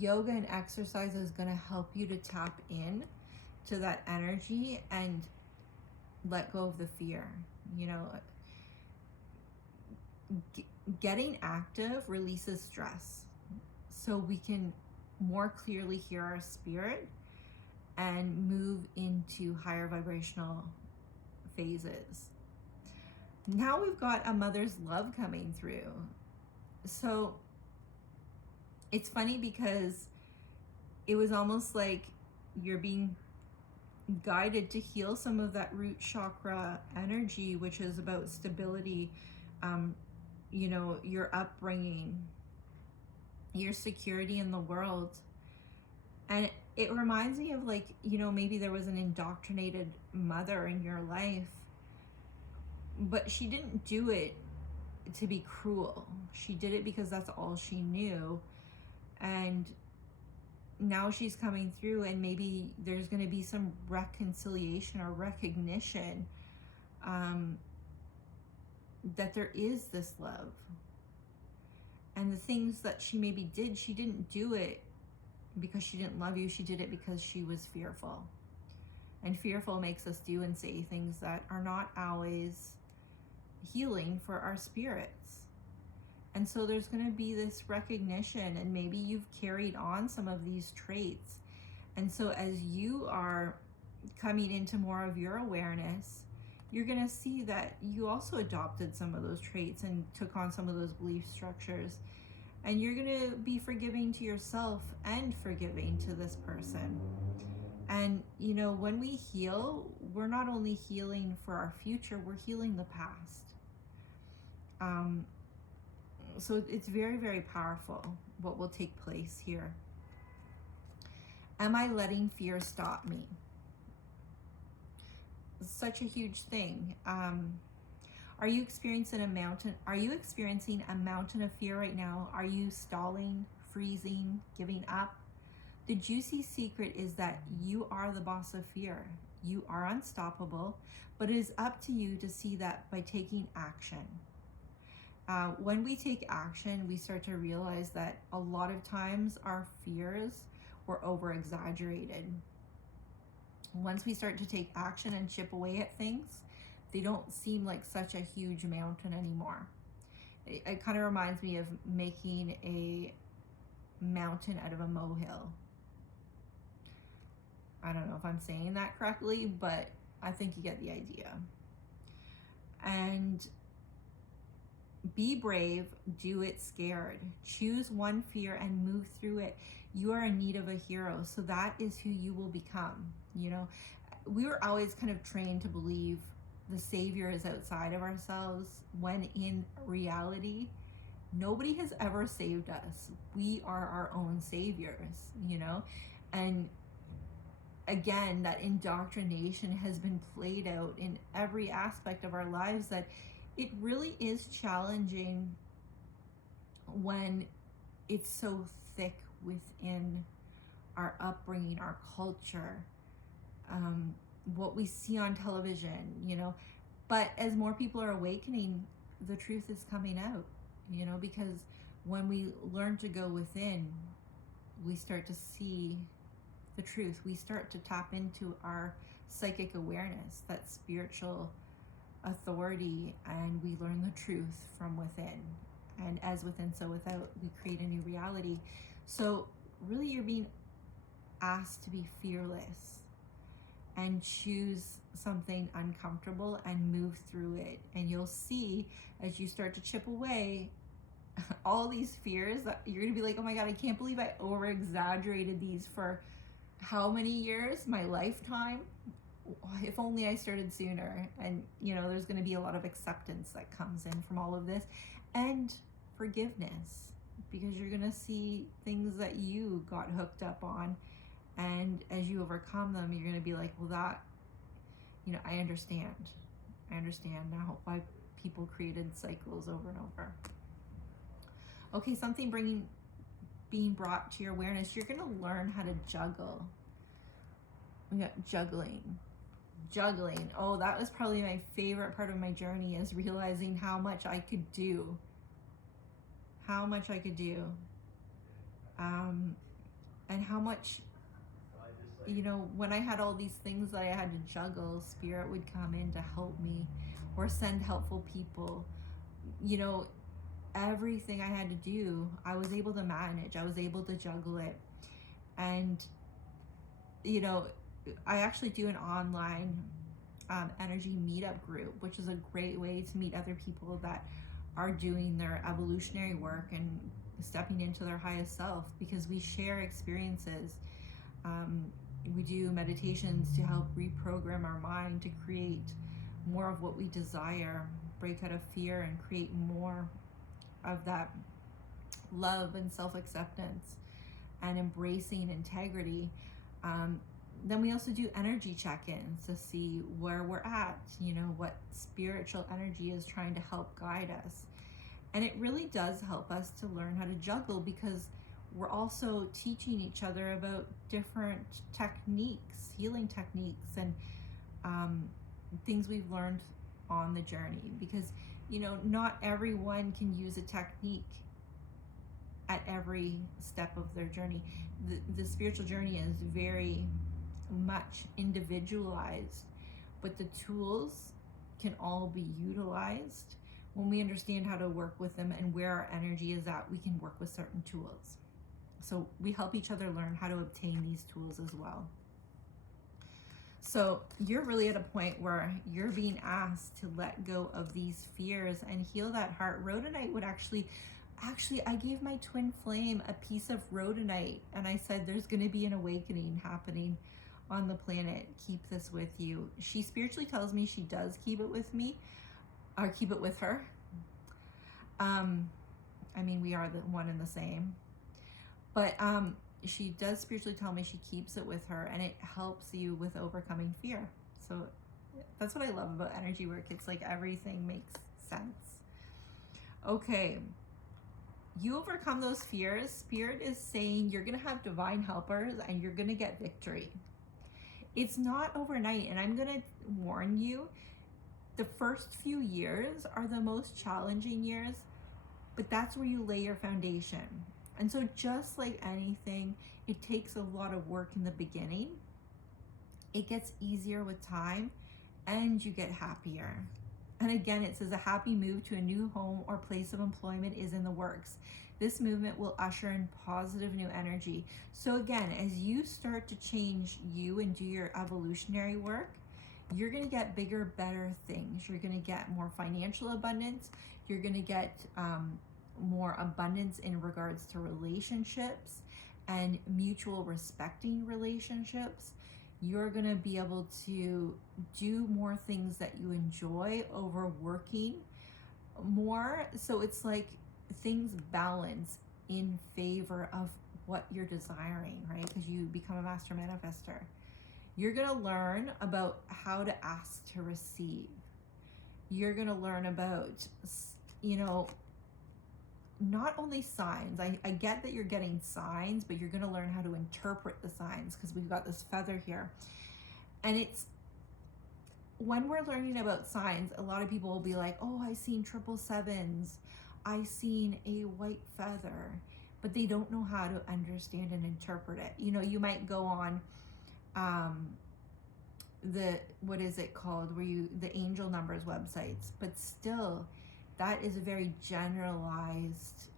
Yoga and exercise is going to help you to tap in to that energy and let go of the fear. You know, getting active releases stress, so we can more clearly hear our spirit and move into higher vibrational phases. Now we've got a mother's love coming through. So it's funny because it was almost like you're being guided to heal some of that root chakra energy, which is about stability, you know, your upbringing, your security in the world. And it reminds me of, like, you know, maybe there was an indoctrinated mother in your life, but she didn't do it to be cruel. She did it because that's all she knew. And now she's coming through, and maybe there's going to be some reconciliation or recognition that there is this love. And the things that she maybe did, she didn't do it because she didn't love you. She did it because she was fearful. And fearful makes us do and say things that are not always healing for our spirits. And so there's going to be this recognition, and maybe you've carried on some of these traits. And so as you are coming into more of your awareness, you're going to see that you also adopted some of those traits and took on some of those belief structures. And you're going to be forgiving to yourself and forgiving to this person. And, you know, when we heal, we're not only healing for our future, we're healing the past. So it's very, very powerful what will take place here. Am I letting fear stop me? Such a huge thing. Are you experiencing a mountain? Are you experiencing a mountain of fear right now? Are you stalling, freezing, giving up? The juicy secret is that you are the boss of fear. You are unstoppable, but it is up to you to see that by taking action. When we take action, we start to realize that a lot of times our fears were over-exaggerated. Once we start to take action and chip away at things, they don't seem like such a huge mountain anymore. It kind of reminds me of making a mountain out of a molehill. I don't know if I'm saying that correctly, but I think you get the idea. And be brave, do it scared. Choose one fear and move through it. You are in need of a hero, so that is who you will become. You know, we were always kind of trained to believe the savior is outside of ourselves, when in reality, nobody has ever saved us. We are our own saviors, you know? And again, that indoctrination has been played out in every aspect of our lives, that it really is challenging when it's so thick within our upbringing, our culture, what we see on television, you know. But as more people are awakening, the truth is coming out, you know, because when we learn to go within, we start to see the truth. We start to tap into our psychic awareness, that spiritual authority, and we learn the truth from within. And as within, so without, we create a new reality. So really, you're being asked to be fearless and choose something uncomfortable and move through it. And you'll see, as you start to chip away all these fears, that you're gonna be like, oh my God, I can't believe I over exaggerated these for how many years? My lifetime? If only I started sooner. And you know, there's gonna be a lot of acceptance that comes in from all of this, and forgiveness, because you're gonna see things that you got hooked up on, and as you overcome them, you're gonna be like, well, that, you know, I understand now why people created cycles over and over. Okay, something being brought to your awareness. You're gonna learn how to juggle. We got juggling. Oh, that was probably my favorite part of my journey, is realizing how much I could do. And how much, you know, when I had all these things that I had to juggle, Spirit would come in to help me, or send helpful people. You know, everything I had to do, I was able to manage. I was able to juggle it. And, you know, I actually do an online energy meetup group, which is a great way to meet other people that are doing their evolutionary work and stepping into their highest self, because we share experiences. We do meditations to help reprogram our mind to create more of what we desire, break out of fear, and create more of that love and self-acceptance and embracing integrity. Then we also do energy check-ins to see where we're at, you know, what spiritual energy is trying to help guide us. And it really does help us to learn how to juggle, because we're also teaching each other about different techniques, healing techniques, and things we've learned on the journey. Because, you know, not everyone can use a technique at every step of their journey. The spiritual journey is very much individualized, but the tools can all be utilized. When we understand how to work with them and where our energy is at, we can work with certain tools. So we help each other learn how to obtain these tools as well. So you're really at a point where you're being asked to let go of these fears and heal that heart. Rhodonite would actually, I gave my twin flame a piece of rhodonite, and I said, there's going to be an awakening happening on the planet. Keep this with you. She spiritually tells me she does keep it with me, or keep it with her. I mean, we are the one and the same. But she does spiritually tell me she keeps it with her, and it helps you with overcoming fear. So that's what I love about energy work. It's like everything makes sense. Okay. You overcome those fears. Spirit is saying you're going to have divine helpers and you're going to get victory. It's not overnight, and I'm going to warn you, the first few years are the most challenging years, but that's where you lay your foundation. And so just like anything, it takes a lot of work in the beginning. It gets easier with time, and you get happier. And again, it says a happy move to a new home or place of employment is in the works. This movement will usher in positive new energy. So again, as you start to change you and do your evolutionary work, you're going to get bigger, better things. You're going to get more financial abundance. You're going to get more abundance in regards to relationships and mutual respecting relationships. You're going to be able to do more things that you enjoy over working more. So it's like things balance in favor of what you're desiring, right? Because you become a master manifester. You're going to learn about how to ask to receive. You're going to learn about, you know, not only signs. I get that you're getting signs, but you're going to learn how to interpret the signs, because we've got this feather here. And it's when we're learning about signs, a lot of people will be like, oh, I seen 777s, I seen a white feather, but they don't know how to understand and interpret it. You know, you might go on the, what is it called, where you, the angel numbers websites, but still that is a very generalized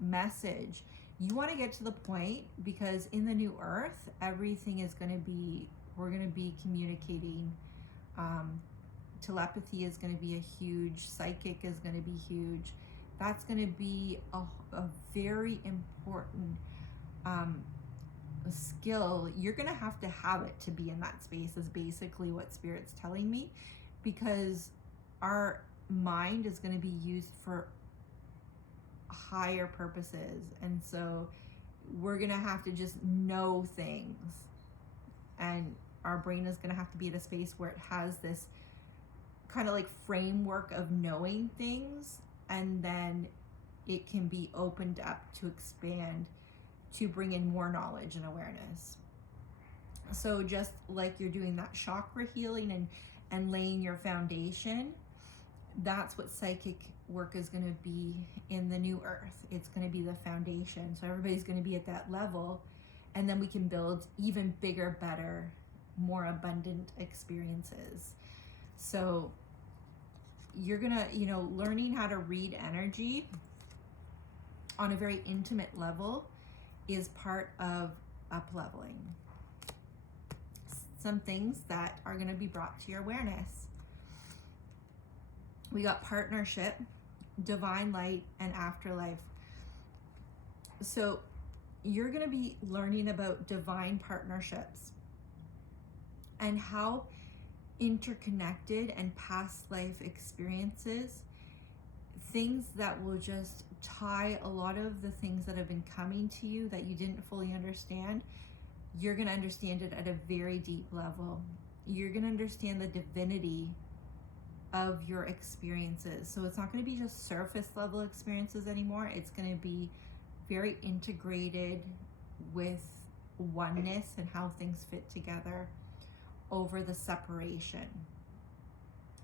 message. You want to get to the point, because in the new earth, everything is going to be, we're going to be communicating. Telepathy is going to be a huge, psychic is going to be huge. That's going to be a very important skill. You're going to have it to be in that space, is basically what Spirit's telling me, because our mind is going to be used for higher purposes. And so we're going to have to just know things, and our brain is going to have to be at a space where it has this kind of like framework of knowing things, and then it can be opened up to expand, to bring in more knowledge and awareness. So just like you're doing that chakra healing and laying your foundation, that's what psychic work is going to be in the new earth. It's going to be the foundation. So everybody's going to be at that level, and then we can build even bigger, better, more abundant experiences. So you're gonna, you know, learning how to read energy on a very intimate level is part of up-leveling. Some things that are going to be brought to your awareness. We got partnership, divine light, and afterlife. So you're going to be learning about divine partnerships and how interconnected and past life experiences, things that will just tie a lot of the things that have been coming to you that you didn't fully understand. You're going to understand it at a very deep level. You're going to understand the divinity of your experiences. So it's not going to be just surface level experiences anymore. It's going to be very integrated with oneness and how things fit together over the separation.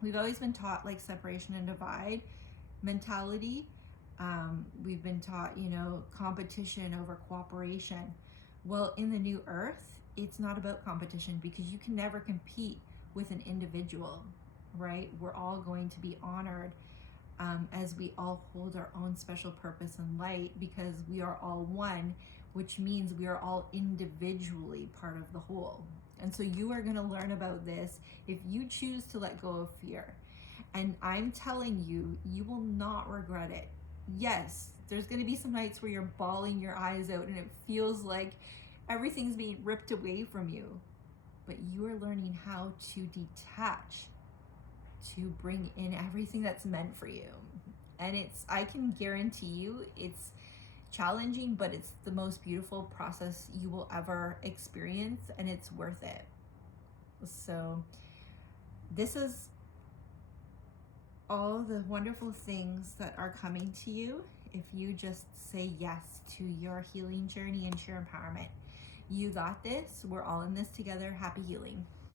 We've always been taught like separation and divide mentality. We've been taught, you know, competition over cooperation. Well, in the new earth, it's not about competition, because you can never compete with an individual, right? We're all going to be honored as we all hold our own special purpose in light, because we are all one, which means we are all individually part of the whole. And so you are going to learn about this if you choose to let go of fear. And I'm telling you, you will not regret it. Yes, there's going to be some nights where you're bawling your eyes out and it feels like everything's being ripped away from you. But you are learning how to detach, to bring in everything that's meant for you. And it's, I can guarantee you, it's challenging, but it's the most beautiful process you will ever experience, and it's worth it. So this is all the wonderful things that are coming to you if you just say yes to your healing journey and your empowerment. You got this. We're all in this together. Happy healing.